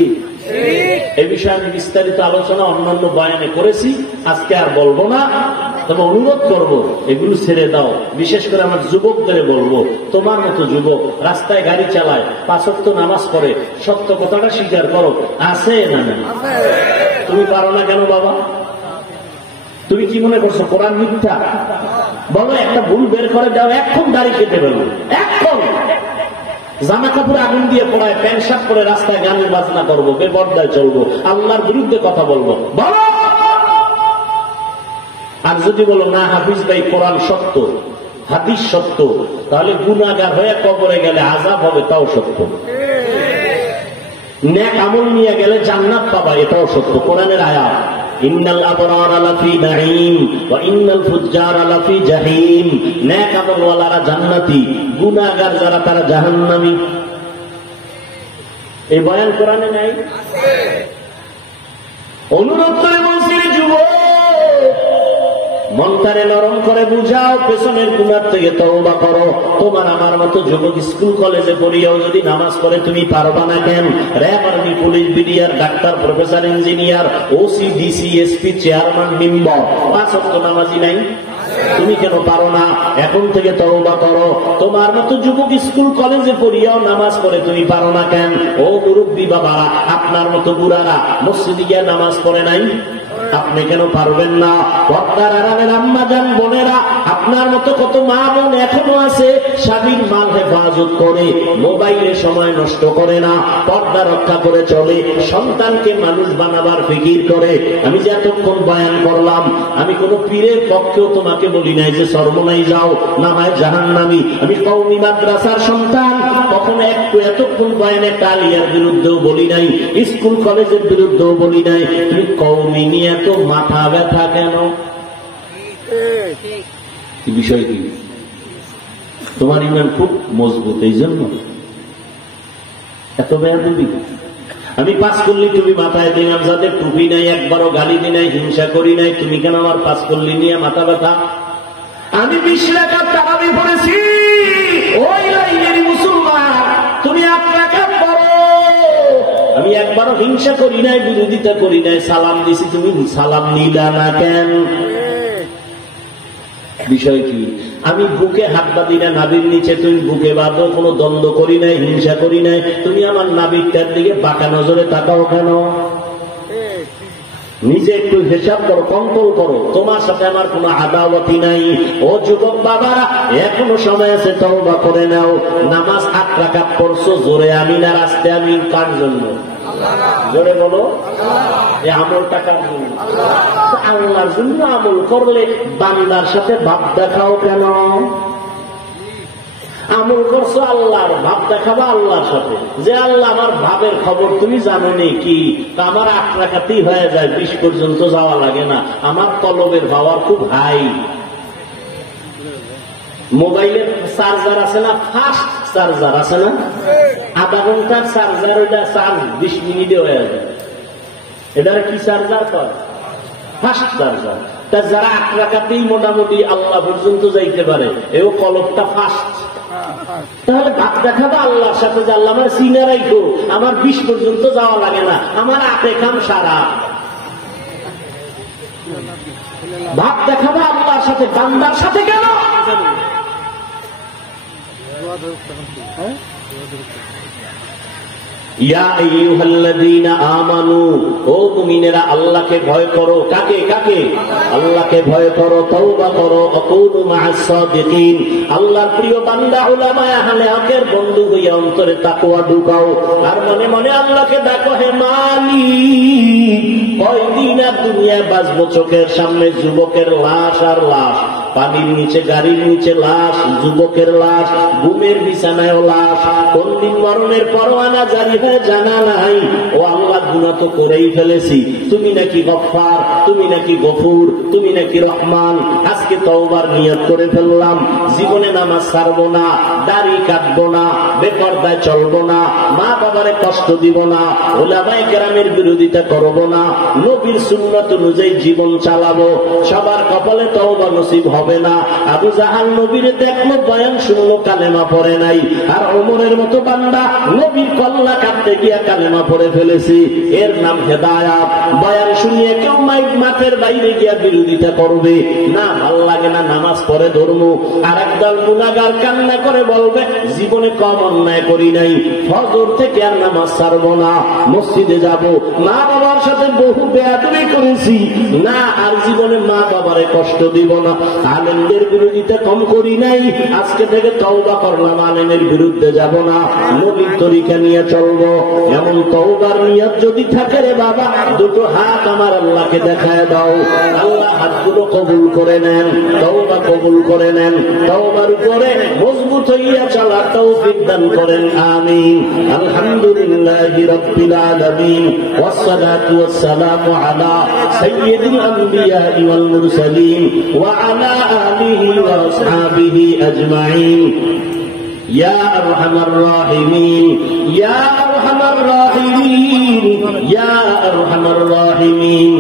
এ বিষয়ে আমি বিস্তারিত আলোচনা অন্যান্য বয়ানে করেছি, আজকে আর বলবো না। তবে অনুরোধ করব, এগুলো ছেড়ে দাও। বিশেষ করে আমার যুবকদের বলবো, তোমার মতো যুবক রাস্তায় গাড়ি চালায়, 5 ওয়াক্ত নামাজ পড়ে, সত্য কথাটা স্বীকার করো, আছে না? তুমি পারো না কেন বাবা? তুমি কি মনে করছো কোরআন মিথ্যা? বলো, একটা ভুল বের করে দাও, এখন দাড়ি কেটে ফেলবো, এখন জামা কাপড় আগুন দিয়ে পড়ায়, প্যান্ট শার্ট করে রাস্তায় গানের বাজনা করবো, বেপর্দায় চলবো, আল্লাহর বিরুদ্ধে কথা বলবো, বলো। আর যদি বলো না হাফিজ ভাই কোরআন সত্য, হাদিস সত্য, তাহলে গুনাহগার হয়ে কবরে গেলে আযাব হবে, তাও সত্য। নেক আমল নিয়ে গেলে জান্নাত পাবা, এটাও সত্য, কোরআনের আয়াত। ইন্নাল আবরারা লাফি নাঈম ওয়া ইন্নাল ফুজ্জারা লাফি জাহিম। নেক আমলওয়ালারা জান্নাতি, গুনাহগার যারা তারা জাহান্নামী। এই বয়ান কোরআনে নাই? অনুরোধ করে বলছি, যুবক, মনটারে নরম করে বুঝাও, পেছনের গুনাহ থেকে তওবা করো। তোমার আমার মতো যুবক স্কুল কলেজে পড়িয়াও যদি নামাজ পড়ে তুমি পারবা না কেন? RAB, army, police, BDR, doctor, professor, engineer, OC, DC, SP, chairman, member, 5 ওয়াক্ত নামাজি নাই? তুমি কেন পারো না? এখন থেকে তওবা করো। তোমার মতো যুবক স্কুল কলেজে পড়িয়াও নামাজ পড়ে তুমি পারো না কেন? ও মুরব্বী বাবারা, আপনার মতো বুড়ারা মসজিদে গিয়ে নামাজ পড়ে নাই? আপনি কেন পারবেন না? পর্দার আড়ালের আম্মা জান বোনেরা, আপনার মতো কত মা বোন এখনো আছে স্বামীর মাল হেফাজত করে, মোবাইলে সময় নষ্ট করে না, পর্দা রক্ষা করে চলে, সন্তানকে মানুষ বানাবার ফিকির করে। আমি যে এতক্ষণ বয়ান করলাম, আমি কোন পীরের পক্ষেও তোমাকে বলি নাই যে সর্বনাই যাও, না হয় জাহান্নামী। আমি কওমি মাদ্রাসার সন্তান, কখনো একটু এতক্ষণ বয়ানে কালিয়ার বিরুদ্ধেও বলি নাই, স্কুল কলেজের বিরুদ্ধেও বলি নাই। তুমি কওমি নিয়ে তো মাথা ব্যথা কেন? বিষয় কি? তোমার ইমান খুব মজবুত, এই জন্য এত বেয়াদবি। আমি 5 কল্লি টুপি মাথায় দিলাম, যাদের টুপি নাই, একবারও গালি দি নাই, হিংসা করি নাই, তুমি কেন আমার 5 কল্লি নিয়ে মাথা ব্যথা? আমি 20 রাকাত তারাবি পড়েছি, ওই লাইনের মুসলমান, তুমি 8 রাকাত পড়ো। আমি একবারও হিংসা করি নাই, বিরোধিতা করি নাই, সালাম দিছি, তুমি সালাম নিলা না কেন? বিষয় কি? আমি বুকে হাত বাঁধি না, নাভির নিচে তুমি বুকে বাঁধো, কোনো দ্বন্দ্ব করি নাই, হিংসা করি নাই, তুমি আমার নাভিটার দিকে বাঁকা নজরে তাকাও কেন? নিজে একটু হিসাব করো, কন্ট্রোল করো। তোমার সাথে আমার কোনো আদাওয়াতি নাই। ও যুবক বাবারা, এখনো সময় আছে, তওবা করে নাও। নামাজ 8 রাকাত পড়ছো, জোরে আমিন আর আস্তে আমিন কার জন্য? জোরে বলো। এই আমলটা কার জন্য? আল্লাহর জন্য আমল করলে বান্দার সাথে ভাব দেখাও কেন? আমল করছো আল্লাহর, ভাব দেখাবা আল্লাহর সাথে, যে আল্লাহ আমার ভাবের খবর তুমি জানো নি কি? আমার 8 রাকাতেই হয়ে যায়, 20 পর্যন্ত যাওয়া লাগে না, আমার তলবের পাওয়ার খুব হাই। মোবাইলের চার্জার আছে না, ফাস্ট চার্জার আছে না, আধা ঘন্টার চার্জার, ওইটা চার্জ 20 মিনিটে হয়ে যায়। এটা কি চার্জার কয়? Fast charger. তা যারা 8 রাকাতেই মোটামুটি আল্লাহ পর্যন্ত যাইতে পারে, এও কলবটা ফাস্ট। তাহলে ভাব দেখাবো আল্লাহর সাথে, যে আল্লাহ আমার সিনা রাইখো, আমার 20 পর্যন্ত যাওয়া লাগে না, আমার আটে খাম সারা। ভাব দেখাবো আল্লাহর সাথে, বান্দার সাথে কেন? ইয়া আইয়ুহাল্লাযীনা আমানু, ও মুমিনেরা, আল্লাহকে ভয় করো। কাকে? কাকে? আল্লাহকে ভয় করো, তওবা করো, আকুনু মা'আস সাদিকিন। আল্লাহর প্রিয় বান্দা, উলামায়ে আহলে হকের বন্ধু হইয়া অন্তরে তাকওয়া ঢুকাও, আর মনে মনে আল্লাহকে ডাকো, হে মালিক, কয়দিন আর দুনিয়ায় বাঁচবো? চোখের সামনে যুবকের লাশ আর লাশ, পানির নিচে, গাড়ির নিচে লাশ, যুবকের লাশ, ঘুমের বিছানায় লাশ, কোন দিন মরণের পরোয়ানা জারি হয়ে জানা নাই। ও আল্লাহ, গুনাহ তো করেই ফেলেছি, তুমি নাকি গফফার, তুমি নাকি গফুর, তুমি নাকি রহমান। আজকে তওবার নিয়ত করে ফেললাম, জীবনে নামাজ ছাড়বো না, দাড়ি কাটবো না, বেপরদায় চলবো না, মা বাবারে কষ্ট দিব না, উলামায়ে কেরামের বিরোধিতা করবো না, নবীর সুন্নাত অনুযায়ী জীবন চালাবো। সবার কপালে তওবা নসিব হবে না। আবু জাহাল নবীর দেখলো, বয়ান শুনলো, কালেমা পড়ে নাই। আর ওমরের মতো বান্দা নবীর কল্লা কাটতে গিয়া কালেমা পড়ে ফেলেছি। এর নাম হেদায়াত। বয়ান শুনিয়ে কেউ মাঠের বাইরে গিয়া বিরোধিতা করবে না, ভাল লাগে না, নামাজ পড়ে ধর্ম। আর একদল গুনাহগার কান্না করে বলবে, জীবনে কম অন্যায় করি নাই, ফজর থেকে আর নামাজ ছাড়বো না, মসজিদে যাব, মা বাবার সাথে বহু বেয়াদবি করেছি না, আর জীবনে মা বাবারে কষ্ট দিব না। আলেমদের বিরোধিতা কম করি নাই, আজকে থেকে তওবা করলাম, আলেমের বিরুদ্ধে যাব না, নবীর তরিকা নিয়ে চলবো। এমন তওবার নিয়ত যদি থাকে রে বাবা, দুটো হাত আমার আল্লাহকে দেখায় দাও। আল্লাহ হাতগুলো কবুল করে নেন, তওবা কবুল করে নেন, তওবার উপরে মজবুত হইয়া চলার তৌফিক দান করেন, আমিন। আলহামদুলিল্লাহি রাব্বিল আলামিন, ওয়াসসালাতু ওয়াসসালামু আলা সাইয়্যিদিল আমবিয়া ওয়াল মুরসালিন ওয়া আলা আলিহি ওয়া আসহাবিহি আজমাইন। ইয়া আরহামার রাহিমিন, ইয়া আরহামার রাহিমিন, ইয়া আরহামার রাহিমিন।